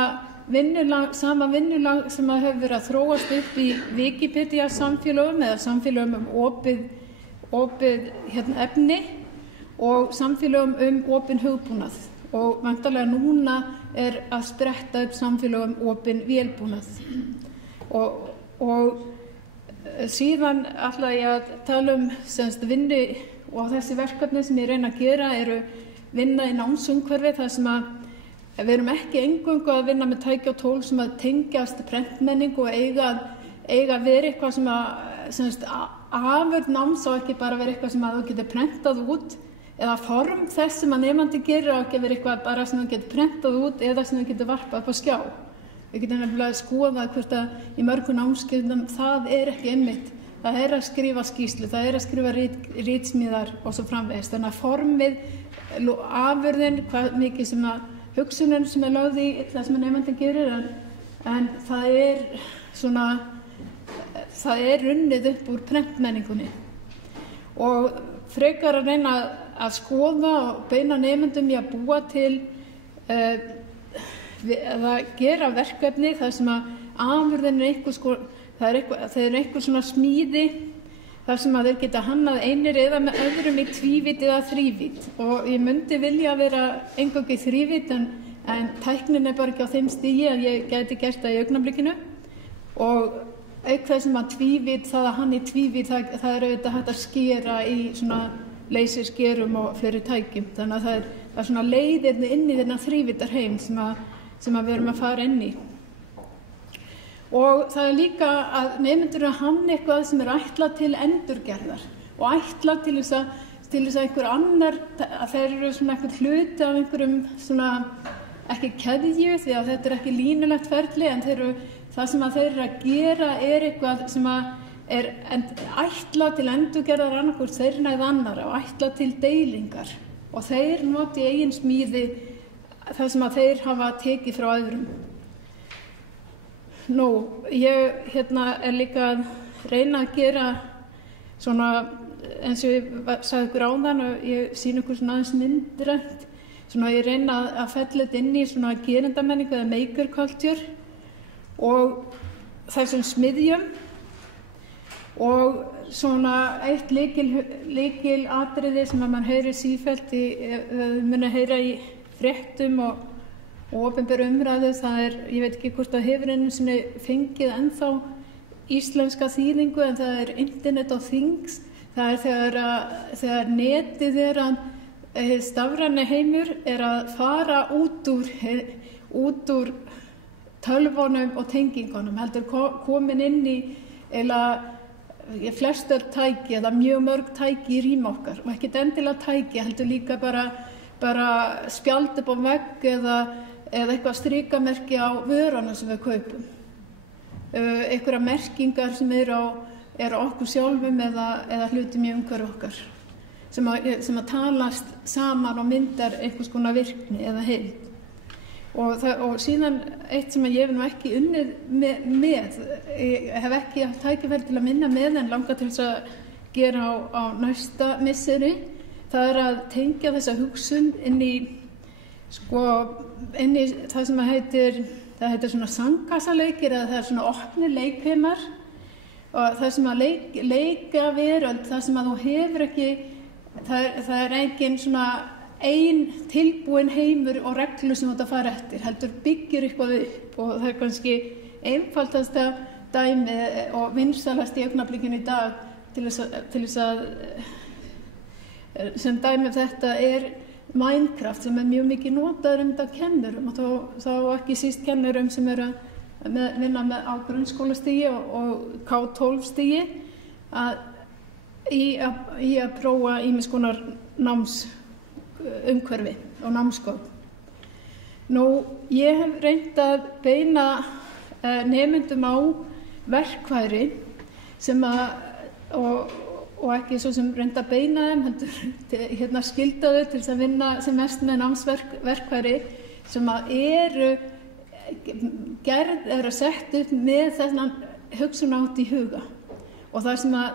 sama vinnulag sem hefur verið að þróast upp í Wikipedia samfélögum eða samfélögum opið efni og samfélögum opin hugbúnað og væntanlega núna að spretta upp samfélögum opin vélbúnað og síðan ætla ég að tala vinnu og þessi verkefni sem ég reyna að gera eru vinna í námsumhverfi þar sem við erum ekki eingöngu að vinna með tæki og tól sem að tengjast prentmenningu og eiga að vera eitthvað sem afurð náms á ekki bara vera eitthvað sem að þú getur prentað út eða form þess sem að nemandi gerir á ekki að vera eitthvað bara sem þú getur prentað út eða sem þú getur varpað upp á skjá. Við getum nefnilega að skoða hvort að í mörgum námskeiðum það ekki einmitt. Það að skrifa skýrslu, það að skrifa ritsmíðar og svo framvegis. Þannig að formið, afurðin, hvað mikið sem að hugsunin sem lögð í það sem nemandi gerir en það runnið upp úr prentmenningunni og frekar að reyna að skoða og beina nemendum í að búa til að gera verkefni þar sem að afurðin það er einhver svona smíði þar sem að þeir geta hannað einir eða með öðrum í tvívít eða þrívít og ég myndi vilja vera eingöngu í þrívít en tæknin bara ekki á þeim stigi að ég gæti gert það í augnablikinu og auk þess að tvívít, það að hann í tvívít það auðvitað hægt að skera í svona leysiskerum og fleiri tækjum þannig að það er svona leiðirni inn í þennan þrívítarheim sem að við erum að fara inn í. Og það líka að nemendur hanna eitthvað sem ætlað til endurgerðar og ætlað til þess að einhver annar, að þeir eru svona einhver hluti af einhverjum svona, ekki keðju því að þetta ekki línulegt ferli en það sem að þeir eru að gera eitthvað sem að ætlað til endurgerðar annarkvort þeirra eða annarra og ætlað til deilingar og þeir noti eigin smíði það sem að þeir hafa tekið frá öðrum. Ég líka að reyna að gera svona eins og ég sagði ykkur áðan og ég sýni ykkur svona aðeins myndrænt svona ég reyna að fella þetta inn í svona gerendamenningu eða maker culture og þessum smiðjum og svona eitt lykil atriði sem að mann heyrir sífellt muni heyra í fréttum og opinberu umræðu, ég veit ekki hvort það hefur einu sinni fengið ennþá íslenska þýðingu en það Internet of Things, það þegar netið stafræni heimur að fara út úr tölvunum og tengingunum, heldur komin inn í flestar tæki eða mjög mörg tæki í rými okkar og ekkert endilega tæki, heldur líka bara spjald upp á vegg eða eitthvað strikamerki á vöruna sem við kaupum. Einhverja merkingar sem eru á okkur sjálfum eða hlutum í umhverfi okkar sem að talast saman og myndar einhvers konar virkni eða heild. Og síðan eitt sem ég hef ekki unnið með, ég hef ekki haft tækifæri til að minna með en langar til þess að gera á næsta misseri, það að tengja þessa hugsun inn í það sem heitir það heitir svona sandkassaleikir eða það er svona opnir leikheimar og það sem að leika veröld, það sem að þú hefur ekki, það er engin svona ein tilbúin heimur og reglu sem þú átt að fara eftir, heldur byggir eitthvað upp og það er kannski einfaldasta dæmi og vinsælast í augnablikinu í dag til þess að sem dæmi þetta er Minecraft sem mjög mikið notaður þetta kennurum og þá ekki síst kennurum sem eru að vinna á grunnskólastigi og K12 stigi í að prófa ýmiss konar námsumhverfi og námsgögn. Nú, ég hef reynt að beina nemendum á verkfæri sem og ekki svo sem reynda að beina þeim, heldur skyldaðu til þess að vinna sem mest með námsverkfæri sem að eru sett upp með þennan hugsunarhátt í huga og það sem að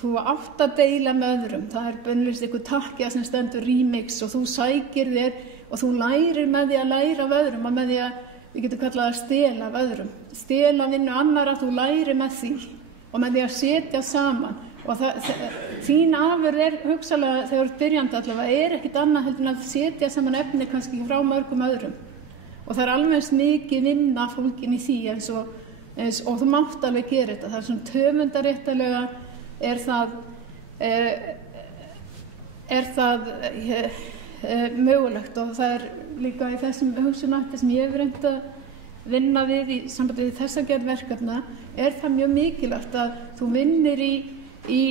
þú átt að deila með öðrum, það er beinlínis einhver takkja sem stendur remix og þú sækir þér og þú lærir með því að læra af öðrum og með því að við getum kallað að stela af öðrum, stela vinnu annarra, þú lærir með því og með því að setja saman og þín afurð er hugsalega þegar þú ert byrjandi allavega ekkert annað heldur en að setja saman efni kannski frá mörgum öðrum og það er alveg mikið vinna fólkin í því og þú mátt alveg gera þetta, það er svona töfundaréttalega er það mögulegt og það er líka í þessum hugsunarhætti sem ég hef reynt að vinna við í sambandi við þessa gerð verkefna það mjög mikilvægt að þú vinnir í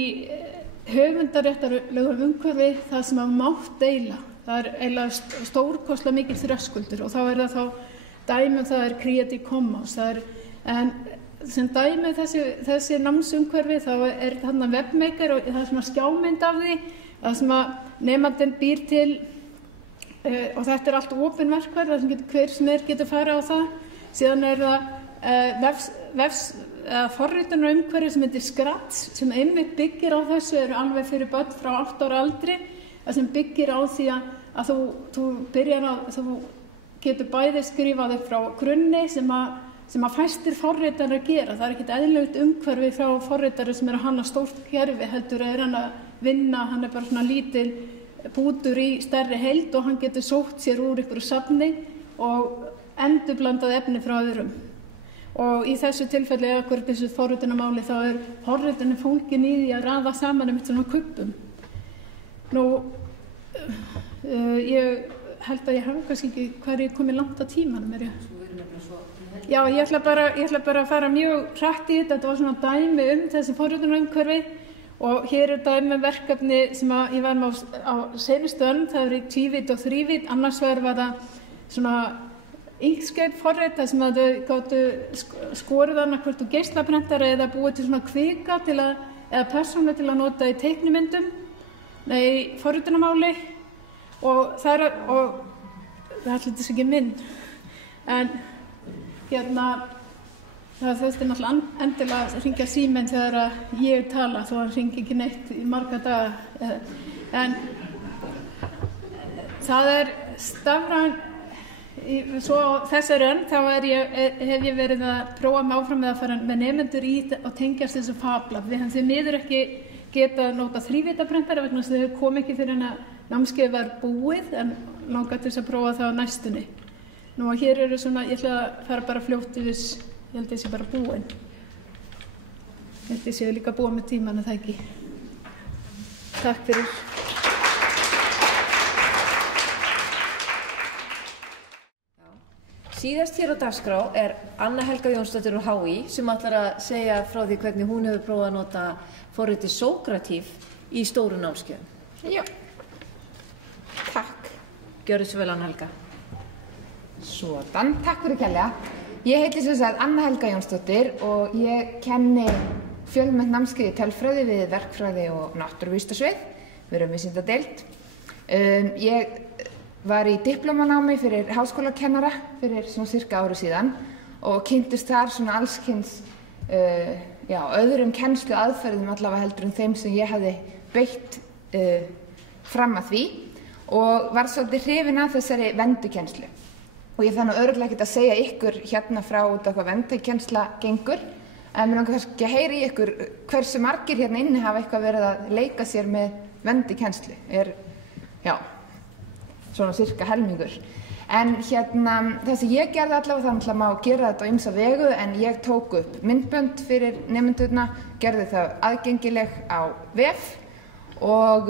höfundaréttarlegum umhverfi það sem að mátt deila. Það er eiginlega stórkostlega mikil þröskuldur og þá er það dæmi það er Creative Commons. En sem dæmi þessi námsumhverfi þá er þarna webmaker og það er svona skjámynd af því það sem að nemandinn býr til og þetta er allt opin verkfæri þar sem hver sem getur farið á það. Síðan er það forritunarumhverfi sem heitir Scratch sem einmitt byggir á þessu eru alveg fyrir börn frá 8 ára aldri það sem byggir á því að þú getur bæði skrifað upp frá grunni sem að fæstir forritar að gera. Það er ekkert eðlilegt umhverfi frá forritari sem að hanna stórt kerfi heldur hann að vinna, hann er bara svona lítil bútur í stærri heild og hann getur sótt sér úr einhverju safni og endurblandað efni frá öðrum. Og í þessu tilfelli eða þessu forritanamáli þá er forritin fólgin í því að raða saman svona kubbum. Nú, ég held að ég hafa kannski ekki hvað ég komið langt á tímanum. Já, ég ætla bara að fara mjög hratt í þetta. Þetta var svona dæmi þessi forritunarumhverfi og hér er dæmi verkefni sem ég var með á seinustu önn. Það er í 2-vídd og 3-vídd. Annars var það svona Inkscape forrit þar sem að þau gátu skorið annað geislaprentara eða búið til svona kvika eða persónu til að nota í teiknimyndum forritanamáli og það ætli þess ekki minn en það þurfti náttúrulega endilega að hringja síminn þegar ég tala þó hann hringi ekki neitt í marga daga en það er stafræn svo þessari önn þá hef ég verið að prófa mig áfram með að fara með nemendur í og tengjast þessu FabLab. Við hefum því miður ekki getað nota 3-víddaprentara vegna þess að þau kom ekki fyrir en að námskeiðið var búið en langar til þess að prófa það á næstunni. Nú og hér eru svona, ég ætla að fara bara fljótt yfir, ég held ég sé bara búin. Ég held ég sé líka búin með tíman það ekki. Takk fyrir. Síðast hér á dagskrá er Anna Helga Jónsdóttir úr HÍ sem ætlar að segja frá því hvernig hún hefur prófað að nota forritið Sókratív í stóru námskeiðum. Já, takk. Gjörðu svo vel, Anna Helga. Svona, takk fyrir kærlega. Ég heiti sem sagt Anna Helga Jónsdóttir og ég kenni fjölmennt námskeið í tölfræði við verkfræði og náttúruvísindasvið. Við erum vísindadeild. Ég var í diplómanámi fyrir háskólakennara fyrir svona cirka ári síðan og kynntist þar svona allskyns öðrum kennslu aðferðum allavega heldur en þeim sem ég hafði beitt fram að því og var svolítið hrifin af þessari vendukennslu. og ég þannig örugglega ekkert að segja ykkur hérna frá út af hvað verndarkennsla gengur, en mér langar kannski að heyra í ykkur hversu margir hérna inni hafa eitthvað verið að leika sér með verndarkennslu. Já, svona cirka helmingur. En hérna, það sem ég gerði allavega, það náttúrulega má gera þetta á ýmsa vegu, en ég tók upp myndbönd fyrir nemendurna, gerði það aðgengileg á vef og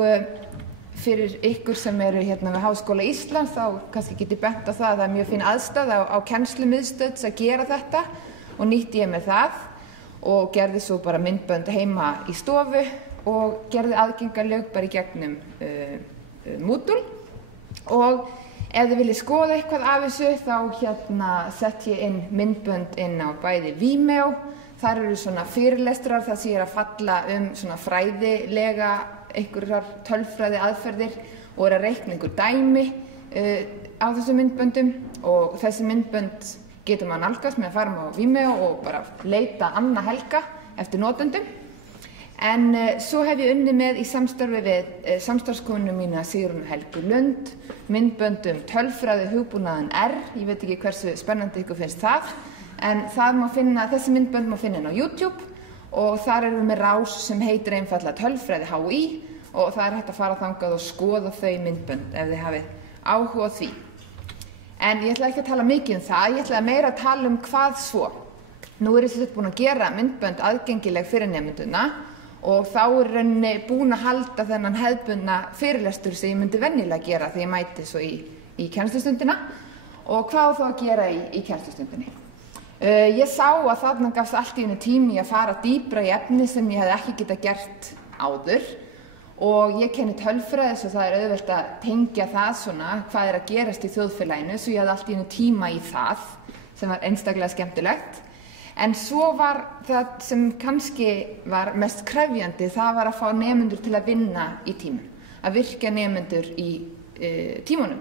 fyrir ykkur sem eru hérna við Háskóla Íslands þá kannski get ég bent á það að það er mjög fín aðstaða á kennslumiðstöð að gera þetta og nýtti ég með það og gerði svo bara myndbönd heima í stofu og gerði aðgengileg bara í gegnum Moodle. Og ef þið viljið skoða eitthvað af þessu þá hérna sett ég inn myndbönd inn á bæði Vimeo. Þar eru svona fyrirlestrar þar sem ég er að falla svona fræðilega einhverjar tölfræði aðferðir og er að reikna einhver dæmi á þessum myndböndum og þessi myndbönd getur maður nálgast með að fara á Vimeo og bara leita Anna Helga eftir notendum. En svo hef ég unnið með í samstarfi við samstarfskonu mína Sigrúnu Helgu Lund, myndböndum tölfræði hugbúnaðan R, ég veit ekki hversu spennandi ykkur finnst það, en þessi myndbönd má finna inn á YouTube og þar erum við með rás sem heitir einfaldlega tölfræði HÍ og það er hægt að fara þangað og skoða þau myndbönd ef þið hafið áhuga á því. En ég ætla ekki að tala mikið það, ég ætla meira að tala hvað svo. Nú er ég búin að gera myndbönd aðgengileg fyrir nemendurna og þá er rauninni búin að halda þennan hefðbundna fyrirlestur sem ég myndi venjulega gera þegar ég mæti svo í kennslustundina og hvað þá að gera í kennslustundinni. Ég sá að þarna gafst allt í einu tími að fara dýpra í efni sem ég hefði ekki getað gert áður og ég kenni tölfræði svo það er auðvelt að tengja það svona hvað er að gerast í þjóðfélaginu svo ég hefði allt í einu tíma í það sem var einstaklega skemmtilegt. En svo var það sem kannski var mest krefjandi, það var að fá nemendur til að vinna í tímum, að virkja nemendur í tímunum.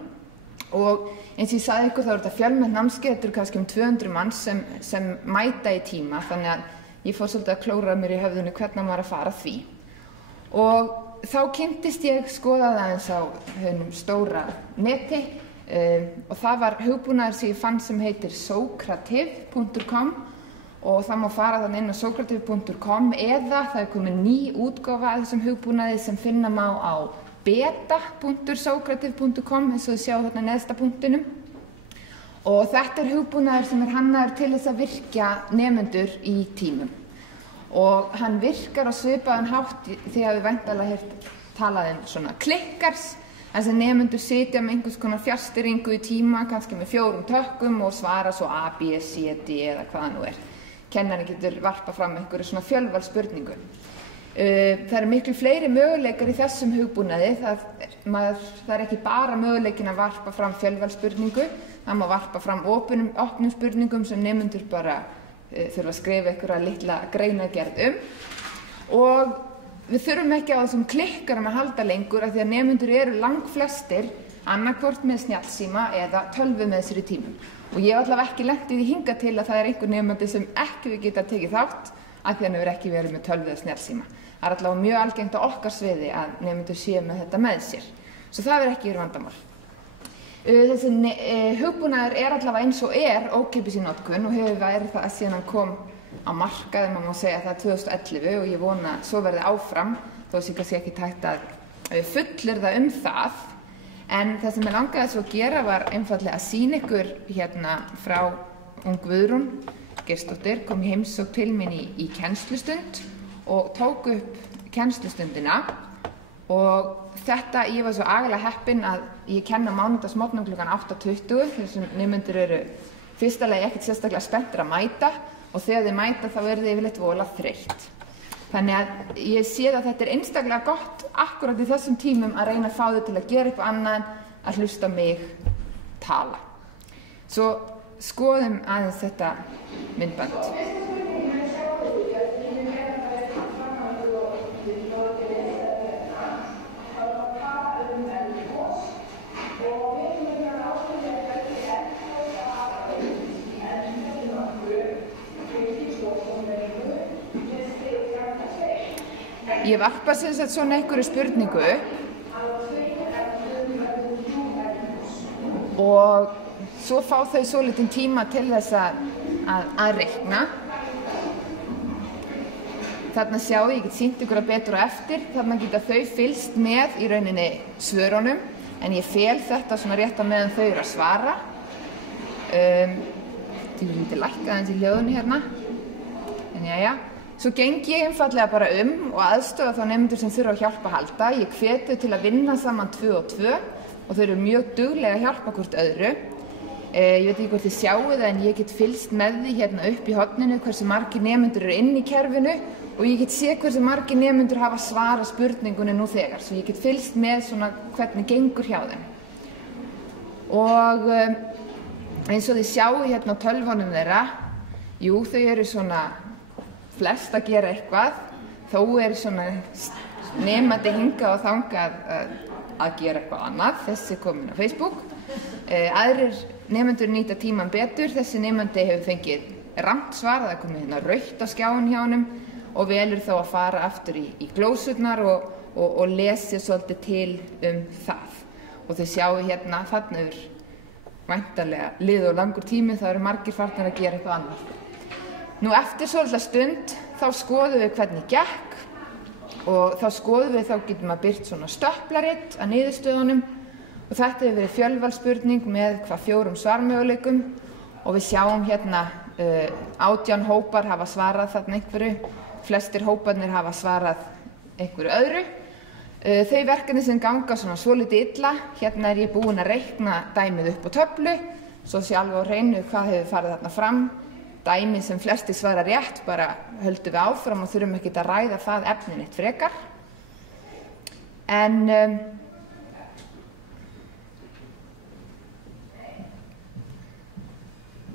Og eins og ég sagði ykkur þá eru þetta fjölmennt námskeið, þetta eru kannski 200 manns sem mæta í tíma, þannig að ég fór svolítið að klóra mér í höfðunni hvernig maður að fara því. Og þá kynntist ég skoðaði aðeins á stóra neti og það var hugbúnaður sem ég fann sem heitir sokrativ.com og það má fara þannig inn á sokrativ.com eða það er komin ný útgáfa af þessum hugbúnaði sem finna má á beta.sokrativ.com eins og þið sjá þarna neðsta punktinum og þetta er hugbúnaður sem er hannaður til þess að virkja nemendur í tímum og hann virkar á svipaðan hátt því að við væntanlega heyrt talað svona klikkars þess að nemendur sitja með einhvers konar fjarstýringu í tíma kannski með 4 tökkum og svara svo A, B, C, D eða hvað nú er. Kennari getur varpa fram einhverju svona fjölvalspurningu. Það eru miklu fleiri möguleikar í þessum hugbúnaði, það er ekki bara möguleikin að varpa fram fjölvalspurningu, það má varpa fram opnum spurningum sem nemendur bara þurfa að skrifa einhverja litla greinagerð og við þurfum ekki á þessum klikkarum að halda lengur af því að nemendur eru langflestir annarkvort með snjallsíma eða tölvu með sér í tímum. Og ég hef allavega ekki lent í því hingað til að það er einhver nemandi sem ekki við geta tekið þátt af því að hann hefur ekki verið með tölvu eða snjallsíma. Það er allavega mjög algengt á okkar sviði að nemendur séu með þetta með sér. Svo það er ekki vandamál. Þessi hugbúnaður er allavega eins og er ókeypis í notkun og hefur verið það síðan hann kom á markaði, maður má segja það 2011 og ég vona svo verði áfram þó sé kannski ekki tækt að fullyrða það. En það sem ég langaði svo að gera var einfaldlega að sýna ykkur hérna frá Guðrún Geirsdóttir kom í heimsókn til mín í kennslustund og tók upp kennslustundina og ég var svo agalega heppin að ég kenna mánudagsmorgun klukkan 8:20 þessum nemendur eru fyrstulega ekkert sérstaklega spenntir að mæta og þegar þið mæta þá eru þið yfirleitt voðalega þreytt. Þannig að ég sé að þetta er einstaklega gott akkurat í þessum tímum að reyna að fá þau til að gera eitthvað annað en að hlusta mig tala. Svo skoðum aðeins þetta myndband. Ég varpa sem sagt svona einhverju spurningu og svo fá þau svolítinn tíma til þess að reikna. Þarna sjáu, ég get sýnt ykkur að betur á eftir, þarna geta þau fylgst með í rauninni svörunum, en ég fel þetta svona rétt á meðan þau eru að svara. Ég myndi lækka aðeins í hljóðunni hérna, en jæja. Svo geng ég einfallega bara og aðstoða þá nemendur sem þurfa á hjálp að halda. Ég hvet þau til að vinna saman 2 og 2 og þau eru mjög duglega að hjálpa hvort öðru. Ég veit ekki hvort þið sjáu það, en ég get fylgst með því hérna upp í horninu hversu margir nemendur eru inn í kerfinu og ég get séð hversu margir nemendur hafa svarað spurningunni nú þegar. Svo ég get fylgst með svona hvernig gengur hjá þeim. Og eins og þið sjáu hérna á tölvunum þeirra, jú, þau eru svona flest að gera eitthvað, þó er svona nemandi hingað og þangað að gera eitthvað annað. Þessi er komin á Facebook. Aðrir nemendur nýta tíman betur. Þessi nemandi hefur fengið rangt svar, það er komið hérna rautt á skjáin hjá honum og velur þá að fara aftur í glósurnar og lesi svolítið til það. Og þau sjáu hérna, þarna væntanlega liður og langur tími, það eru margir farnir að gera eitthvað annað. Nú eftir svolítið stund þá skoðum við hvernig gekk og þá getum við birt svona stöpplaritt að niðurstöðunum og þetta hefur verið fjölvalsspurning með 4 svarmöguleikum og við sjáum hérna 18 hópar hafa svarað þarna einhverju, flestir hóparnir hafa svarað einhverju öðru. Þau verkefni sem ganga svona svolítið illa, hérna er ég búin að reikna dæmið upp á töflu, svo sé alveg á hreinu hvað hefur farið þarna fram. Dæmi sem flestir svara rétt, bara höldum við áfram og þurfum ekki að ræða það efnin eitt frekar. En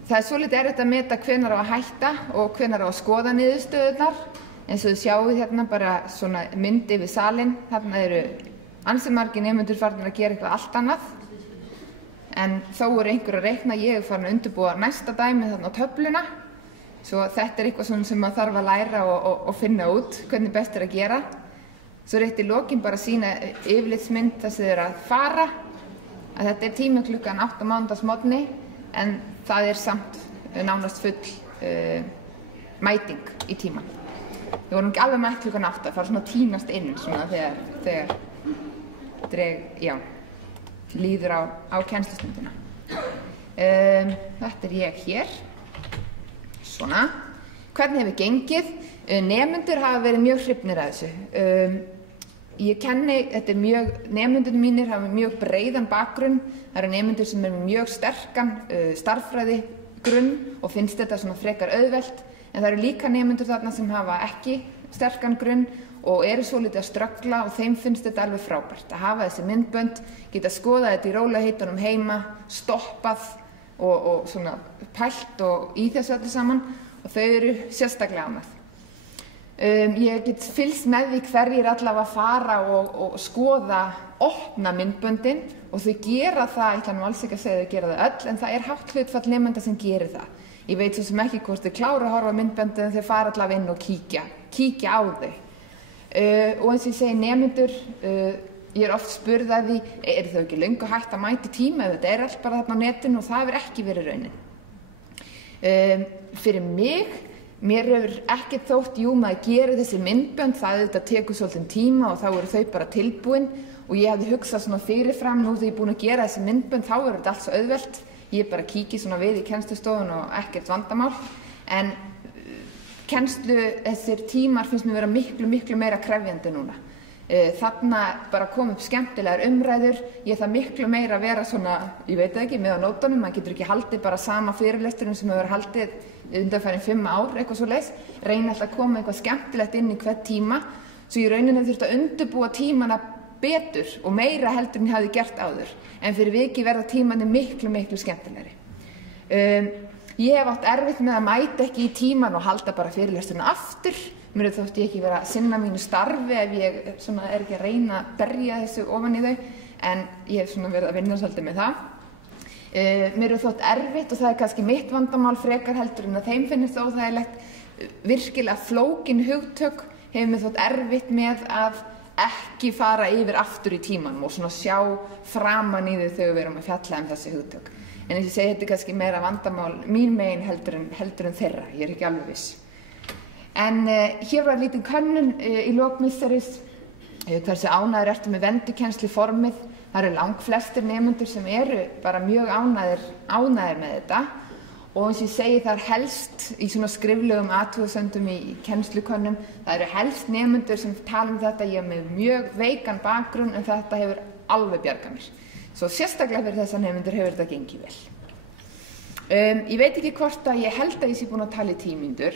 það er svolítið erfitt að meta hvenær á að hætta og hvenær á að skoða niðurstöðurnar. Eins og þið sjáuð hérna bara svona mynd yfir salinn, þarna eru ansi margir nemendur farnir að gera eitthvað allt annað. En þó eru einhver að reikna, ég er farin að undirbúa næsta dæmi þarna á töfluna. Svo þetta er eitthvað svona sem maður þarf að læra og finna út hvernig best er að gera. Svo rétt í lokin bara sýna yfirlitsmynd þar sem þau eru að fara. Að þetta er tími klukkan 8 mánudagsmorgni en það er samt nánast full mæting í tíman. Við vorum ekki alveg mætt klukkan 8, það fara svona tínast inn svona þegar líður á kennslustundina. Þetta er ég hér. Svona. Hvernig hefur gengið? Nemendur hafa verið mjög hrifnir að þessu. Ég kenni, nemendurnir mínir hafa mjög breiðan bakgrunn. Það eru nemendur sem eru mjög sterkan stærðfræðigrunn og finnst þetta svona frekar auðvelt. En það eru líka nemendur þarna sem hafa ekki sterkan grunn og eru svolítið að ströggla og þeim finnst þetta alveg frábært. Að hafa þessi myndbönd, geta skoðað þetta í rólegheitunum heima, stoppað og svona pælt og í þessu öllu saman og þau eru sérstaklega ánægð. Ég get fylgst með því hverjir allavega fara og skoða opna myndböndin og þau gera það, ég ætla nú alls ekki að segja þau gera það öll, en það er hátt hlutfall nemenda sem gerir það. Ég veit svo sem ekki hvort þau klára að horfa myndböndin en þau fara allavega inn og kíkja á þau. Og eins og ég segi nemendur, ég er oft spurð að því, eru þau ekki löngu hægt að mæta í tíma ef þetta er allt bara þarna á netinu og það hefur ekki verið raunin. Fyrir mig, mér hefur ekki þótt, maður gerir þessi myndbönd, þetta tekur svolítinn tíma og þá eru þau bara tilbúin og ég hefði hugsað svona fyrirfram, nú þegar ég er búin að gera þessi myndbönd, þá er þetta allt svo auðvelt. Ég bara kíki svona við í kennslustofun og ekkert vandamál, en þessir tímar finnst mér vera miklu meira krefjandi núna. Þarna bara kom upp skemmtilegar umræður, ég það miklu meira að vera svona, ég veit ekki, með á nótunum, maður getur ekki haldið bara sama fyrirlesturinn sem hefur haldið undanfarin 5 ár, eitthvað svoleiðis, reyna alltaf að koma eitthvað skemmtilegt inn í hvern tíma, svo í rauninni þurfti að undirbúa tímana betur og meira heldur en ég hafði gert áður, en fyrir viki verða tímani miklu skemmtilegri. Ég hef átt erfitt með að mæta ekki í tíman og halda bara fyrirlesturinn aftur. Mér þótti ég ekki vera að sinna mínu starfi ef ég svona er ekki að reyna að berja þessu ofan í þau, en ég hef svona verið að vinna svolítið með það. Mér þótt erfitt og það er kannski mitt vandamál frekar heldur en að þeim finnst óþægilegt. Virkilega flókin hugtök hefur mér þótt erfitt með að ekki fara yfir aftur í tímanum og svona sjá framan í þau þegar við erum að fjalla þessi hugtök. En eins og ég segi, þetta kannski meira vandamál mín megin heldur en þeirra, ég ekki alveg viss. En hér var lítið könnun í lok misseris, hversu ánægðir ertu með vendukennsluformið. Það eru langflestir nemendur sem eru bara mjög ánægðir með þetta. Og eins og ég segi, það helst í svona skriflegum athugasemdum í kennslukönnum, það eru helst nemendur sem tala þetta, ég með mjög veikan bakgrunn en þetta hefur alveg bjargað mér. Svo sérstaklega fyrir þessa nemendur hefur þetta gengið vel. Ég veit ekki hvort að ég held að ég sé búin að tala í 10 mínútur.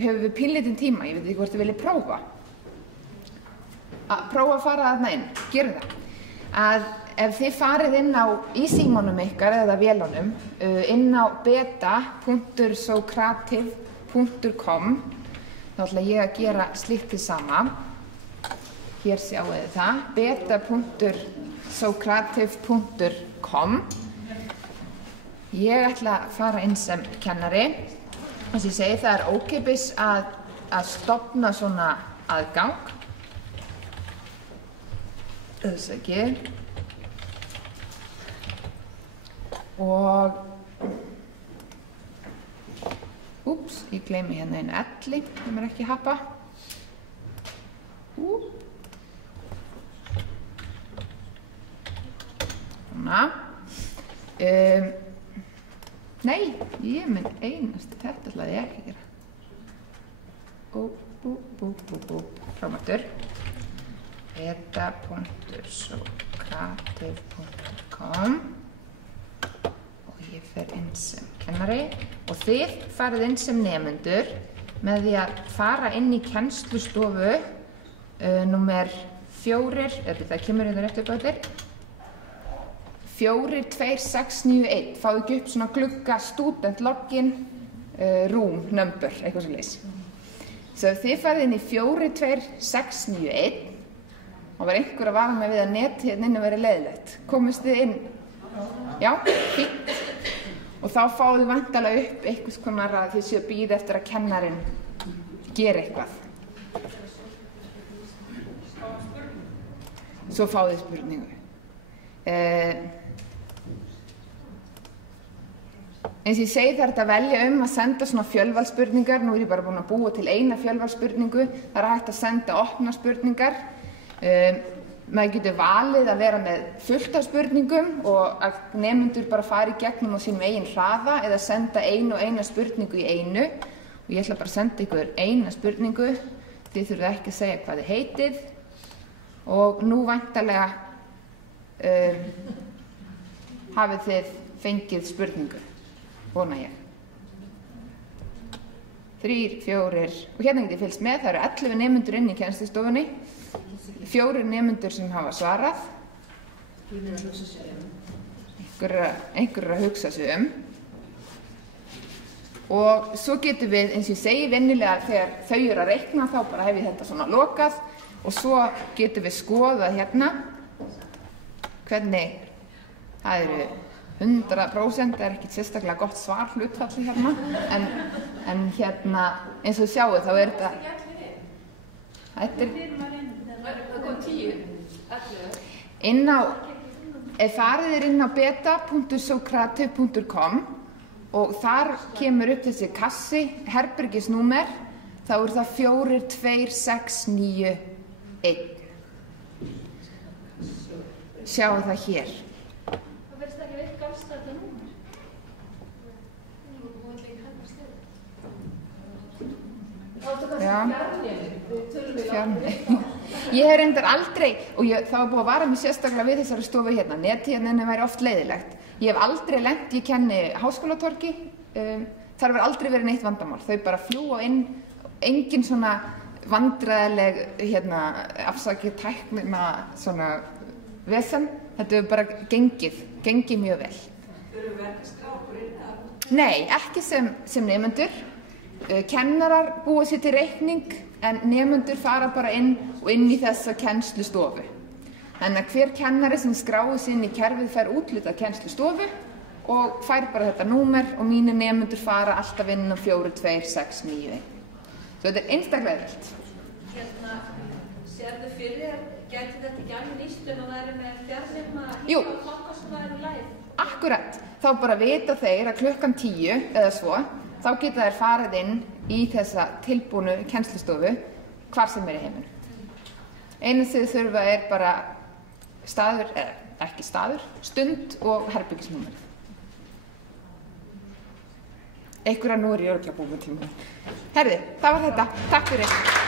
Höfum við pínlítinn tíma, ég veit ekki hvort þið viljið prófa. Prófa að fara þarna inn, gerum það. Að ef þið farið inn í símanum ykkar eða vélunum, inn á beta.socrative.com, þá ætla ég að gera slíkt hið sama. Hér sjáu þið það, beta.socrative.com. Ég ætla að fara inn sem kennari. Þess að ég segi, það ókeypis að stofna svona aðgang. Þess ekki. Og ég gleymi hérna einu elli, ég mér ekki happa. Svona. Nei, ég minn einast, þetta ætlaði ég ekki að gera. Frámáttur. beta.socrative.com og ég fer inn sem kennari og þið farið inn sem nemendur með því að fara inn í kennslustofu númer 4, það kemur hérna rétt upp á þér, 42691, fáðu ekki upp svona glugga student login room number, eitthvað svo leys. Svo ef þið farið inn í 42691 og var einhver að vara með við að netið hérna inn að vera leiðilegt, komist þið inn, já, fínt, og þá fáðu þið væntanlega upp einhvers konar að þið séu að bíða eftir að kennarinn gera eitthvað. Svo fáðu þið spurningu. Eins og ég segi, það er að velja að senda svona fjölvalsspurningar. Nú ég bara búin að búa til eina fjölvalsspurningu. Það er hægt að senda opna spurningar. Maður getur valið að vera með fullt af spurningum og að nemendur bara fari í gegnum á sínum eigin hraða eða senda eina spurningu í einu. Og ég ætla bara að senda ykkur eina spurningu. Þið þurfið ekki að segja hvað þið heitið. Og nú væntanlega hafið þið fengið spurningu. Vona ég. 3, 4 og hérna getið fylgst með, það eru 11 nemendur inn í kennslustofunni, 4 nemendur sem hafa svarað, einhver að hugsa sig og svo getum við, eins og ég segi venjulega þegar þau eru að reikna þá bara hef ég þetta svona lokað og svo getum við skoðað hérna hvernig það eru 100%, það er ekkert sérstaklega gott svar hlutfalli hérna, en hérna, eins og sjáu þá er þetta farið inn á beta.socrative.com og þar kemur upp þessi kassi, herbergisnúmer, þá er það 42691. Sjáu það hér. Já, fjarni. Ég hef reyndar aldrei, og það var búið að vara mig sérstaklega við þessari stofu hérna, netið hérna væri oft leiðilegt. Ég hef aldrei lent, ég kenni Háskólatorgi, þar hefur aldrei verið neitt vandamál. Þau bara fljúga inn, engin svona vandræðileg, afsakið tæknina svona vesen. Þetta hefur bara gengið mjög vel. Þurfum við ekki að skrá okkur inn það? Nei, ekki sem nemendur. Kennarar búa sér til reikning en nemendur fara bara inn og inn í þessa kennslustofu. Þannig að hver kennari sem skráir sig inn í kerfið fær útlitað kennslustofu og fær bara þetta númer og mínir nemendur fara alltaf inn á 42691. Svo þetta er einstaklega vilt. Sérðu fyrir, gæti þetta ekki alveg nýst en það er með fjarnema Jú. Í flokka sem það eru live? Akkurat, þá bara vita þeir að klukkan 10 eða svo, þá geta þeir farið inn í þessa tilbúnu kennslustofu hvar sem í heiminum. Einu sem þau þurfa bara staður, eða ekki staður, stund og herbyggisnúmer. Einhverja nú ég örugglega búin með tíma. Herði, það var þetta. Takk fyrir.